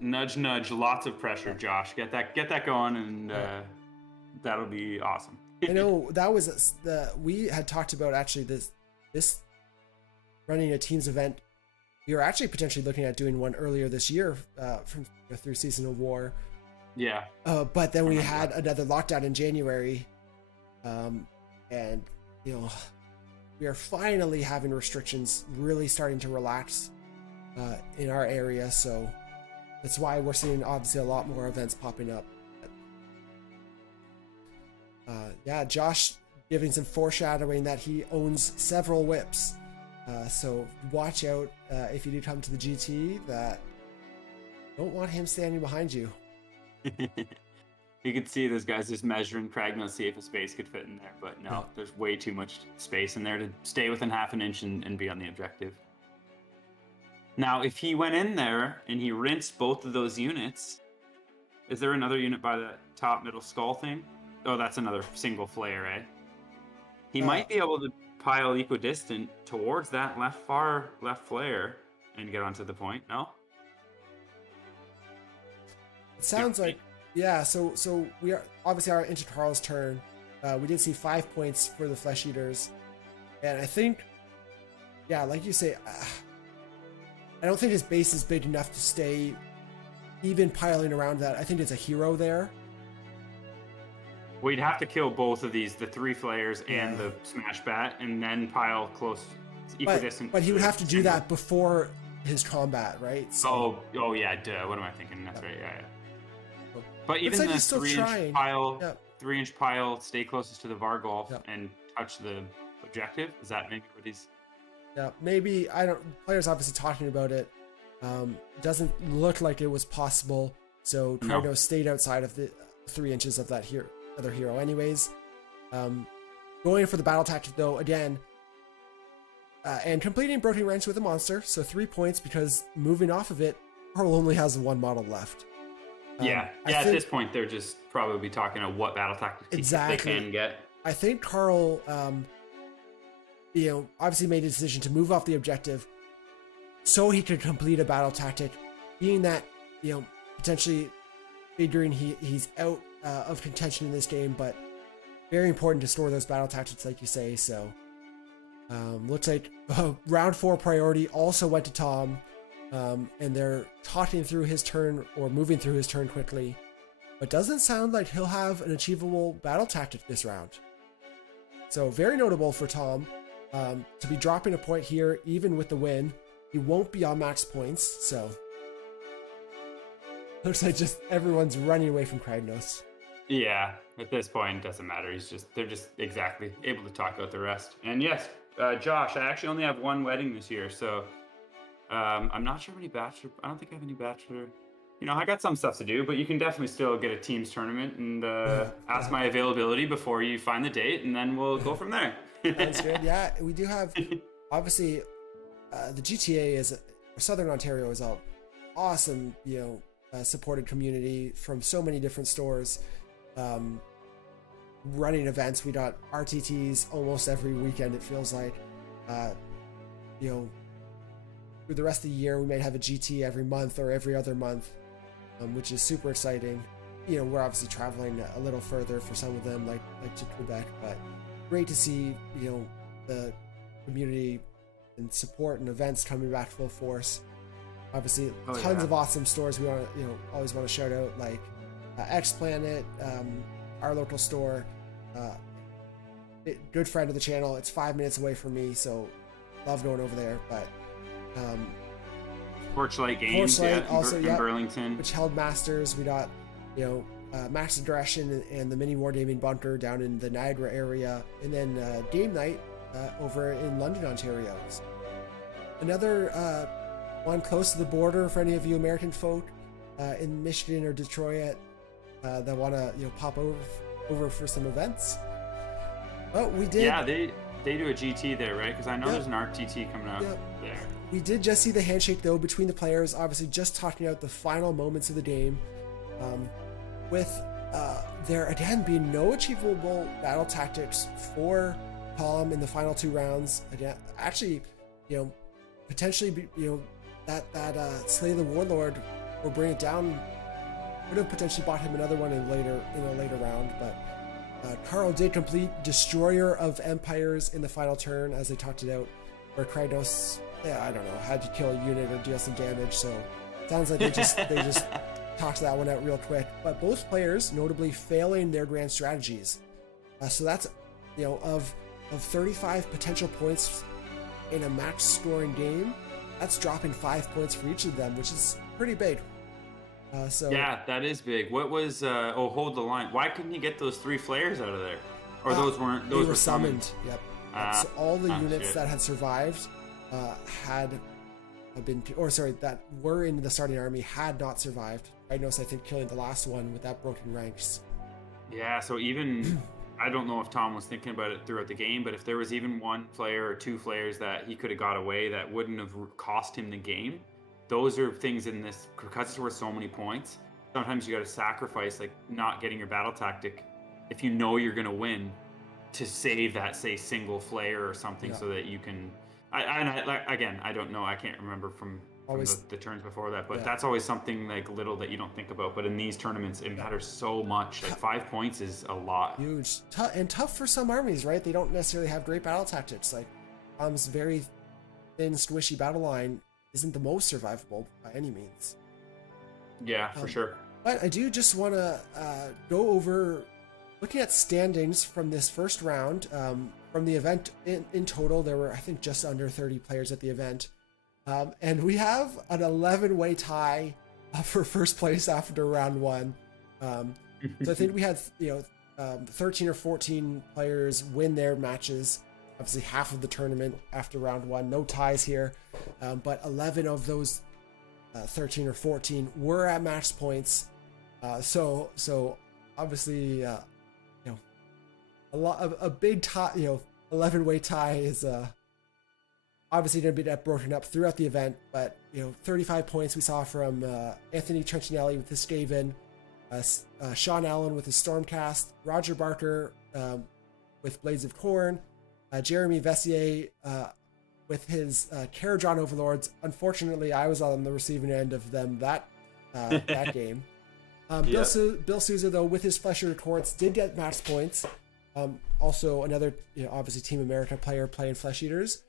nudge, nudge, lots of pressure, Josh. Get that going, and that'll be awesome. I know that was we had talked about actually this running a teams event. We were actually potentially looking at doing one earlier this year through Season of War. Yeah. But then we had another lockdown in January, and we are finally having restrictions really starting to relax in our area. So that's why we're seeing obviously a lot more events popping up. Josh giving some foreshadowing that he owns several whips. So watch out if you do come to the GT, that don't want him standing behind you. You could see those guys just measuring Cragno, see if a space could fit in there, but no, there's way too much space in there to stay within half an inch and be on the objective. Now, if he went in there and he rinsed both of those units, is there another unit by the top middle skull thing? Oh, that's another single flare, eh? He might be able to pile equidistant towards that far left flare and get onto the point, no? It sounds like, yeah, so we are obviously our into Carl's turn. We did see 5 points for the Flesh Eaters. And I think, yeah, like you say, I don't think his base is big enough to stay even piling around that. I think it's a hero there. We'd have to kill both of these, the 3 flares and the smash bat, and then pile close equidistant. But he would have to do that before his combat, right? So, oh yeah, duh. What am I thinking? That's right. Yeah. But even like the 3-inch pile, 3-inch pile, stay closest to the Vargolf and touch the objective. Is that maybe what he's? Yeah, maybe. I don't. Players obviously talking about it. Doesn't look like it was possible. So Cardo stayed outside of the 3 inches of that other hero, anyways. Going for the battle tactic though, again, and completing Broken Wrench with a monster. So 3 points because moving off of it, Carl only has 1 model left. At this point, they're just probably talking about what battle tactics they can get. I think Carl, obviously made a decision to move off the objective so he could complete a battle tactic, being that, potentially figuring he's out of contention in this game, but very important to store those battle tactics, like you say. So looks like round 4 priority also went to Tom. And they're talking through his turn or moving through his turn quickly, but doesn't sound like he'll have an achievable battle tactic this round. So very notable for Tom to be dropping a point here, even with the win. He won't be on max points, so looks like just everyone's running away from Kragnos. Yeah, at this point, it doesn't matter. They're just exactly able to talk out the rest. And yes, Josh, I actually only have 1 wedding this year, so. I'm not sure any bachelor. I don't think I have any bachelor. I got some stuff to do, but you can definitely still get a teams tournament and ask my availability before you find the date, and then we'll go from there. That's good. Yeah, we do have. Obviously, the GTA Southern Ontario is an awesome, supported community from so many different stores. Running events, we got RTTs almost every weekend. It feels like, through the rest of the year, we might have a GT every month or every other month, which is super exciting. We're obviously traveling a little further for some of them, like to Quebec, but great to see, the community and support and events coming back full force. Obviously, tons of awesome stores we want to, always want to shout out, like X Planet, our local store, good friend of the channel. It's 5 minutes away from me, so love going over there. But Torchlight Games, in Burlington, which held Masters. We got, Max Aggression and the Mini Wargaming Bunker down in the Niagara area, and then Game Night over in London, Ontario. Another one close to the border for any of you American folk in Michigan or Detroit that want to pop over for some events. Oh, we did. Yeah, they do a GT there, right? Because I know there's an RTT coming out there. We did just see the handshake though between the players. Obviously, just talking out the final moments of the game, with there again being no achievable battle tactics for Column in the final 2 rounds. Again, actually, potentially, that Slay the Warlord or Bring It Down would have potentially bought him another one in a later round, but Carl did complete Destroyer of Empires in the final turn, as they talked it out, where Kragnos, I don't know, had to kill a unit or deal some damage. So sounds like they just talked that one out real quick. But both players notably failing their grand strategies. So that's of 35 potential points in a match scoring game, that's dropping 5 points for each of them, which is pretty big. Yeah, that is big. What was hold the line? Why couldn't he get those 3 flares out of there? Or those were summoned. Yep. So all the units that had survived that were in the starting army had not survived. I noticed, I think, killing the last one with that broken ranks. Yeah, so even I don't know if Tom was thinking about it throughout the game, but if there was even 1 flare or 2 flares that he could have got away that wouldn't have cost him the game, those are things in this, because it's worth so many points. Sometimes you got to sacrifice, like, not getting your battle tactic if you know you're going to win, to save that, say, single flare or something, so that you can. I don't know. I can't remember from the turns before that, but that's always something like little that you don't think about. But in these tournaments, it matters so much. Like 5 points is a lot. Huge and tough for some armies, right? They don't necessarily have great battle tactics. Like very thin, squishy battle line isn't the most survivable by any means. Yeah, for sure. But I do just want to go over looking at standings from this first round. From the event in total, there were, I think, just under 30 players at the event. And we have an 11-way tie for first place after round 1. So I think we had 13 or 14 players win their matches. Obviously, half of the tournament after round 1. No ties here. But 11 of those 13 or 14 were at match points. So obviously, a big tie, 11-way tie is obviously going to be broken up throughout the event. But 35 points we saw from Anthony Trentinelli with his Skaven, Sean Allen with his Stormcast, Roger Barker with Blades of Corn, Jeremy Vessier with his Caradron Overlords. Unfortunately, I was on the receiving end of them that game. Bill Souza, though, with his Flesher Courts, did get match points. Also, another, obviously Team America player playing Flesh Eaters.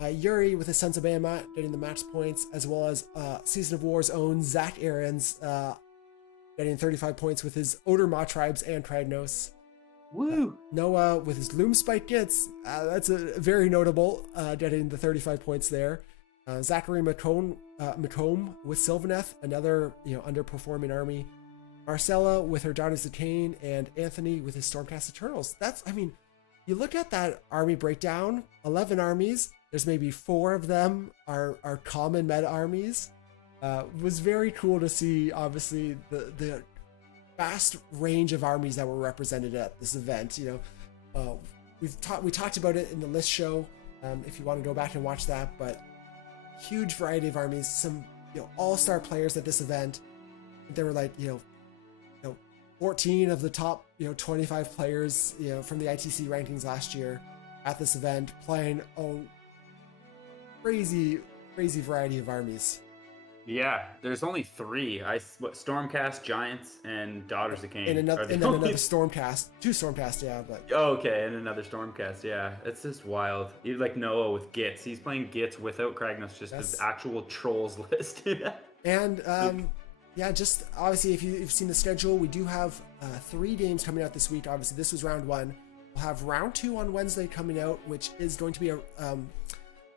Yuri with his Sons of Bahamut getting the match points, as well as Season of War's own Zach Aarons getting 35 points with his Odor Maw Tribes and Kragnos. Woo! Noah with his Loom Spike Gits, that's a very notable, getting the 35 points there. Zachary McComb with Sylvaneth, another underperforming army. Marcella with her Daughters of Cain, and Anthony with his Stormcast Eternals. You look at that army breakdown, 11 armies, there's maybe 4 of them are common meta armies. Was very cool to see, obviously, the vast range of armies that were represented at this event. We talked about it in the list show, if you want to go back and watch that, but huge variety of armies, some all-star players at this event. There were 14 of the top 25 players from the ITC rankings last year at this event, playing a crazy variety of armies. Yeah, there's only 3. Stormcast, Giants, and Daughters of Cain. And another Stormcast. 2 Stormcast, yeah. But okay, and another Stormcast, yeah. It's just wild. Even like Noah with Gits. He's playing Gits without Kragnos, just the actual trolls list. And just obviously, if you've seen the schedule, we do have 3 games coming out this week. Obviously, this was round 1. We'll have round 2 on Wednesday coming out, which is going to be a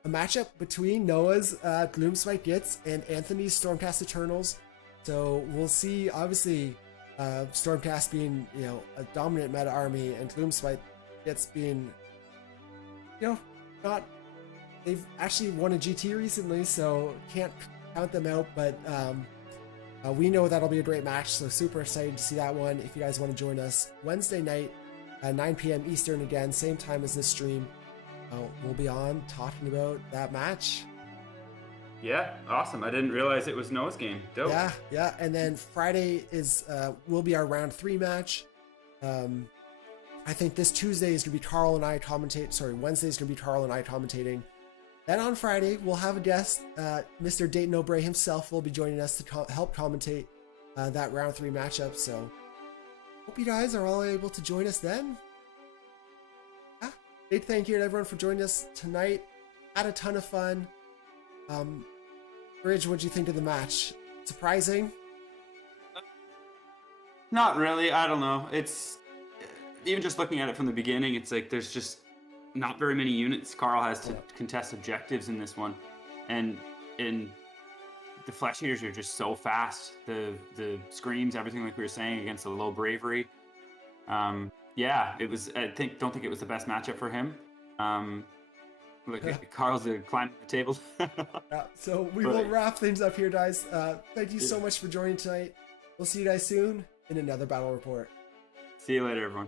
matchup between Noah's Gloomspite Gits and Anthony's Stormcast Eternals. So we'll see, obviously, Stormcast being a dominant meta army, and Gloomspite Gits being not. They've actually won a GT recently, so can't count them out, but we know that'll be a great match, so super excited to see that one. If you guys want to join us Wednesday night at 9 p.m. Eastern, again, same time as this stream, we'll be on talking about that match. Yeah, awesome. I didn't realize it was Noah's game. Dope. Yeah. And then Friday will be our round 3 match. I think this Tuesday is going to be Carl and I commentate. Sorry, Wednesday is going to be Carl and I commentating. Then on Friday, we'll have a guest. Mr. Dayton O'Bray himself will be joining us to help commentate that round 3 matchup. So hope you guys are all able to join us then. Yeah, big thank you to everyone for joining us tonight. Had a ton of fun. Bridge, what'd you think of the match? Surprising? Not really. I don't know. It's even just looking at it from the beginning, it's like there's just not very many units Carl has to contest objectives in this one, and the flesh eaters are just so fast. The screams, everything like we were saying against the low bravery. Yeah, it was. Don't think it was the best matchup for him. Carl's climbing the table. So we will wrap things up here, guys. Thank you so much for joining tonight. We'll see you guys soon in another battle report. See you later, everyone.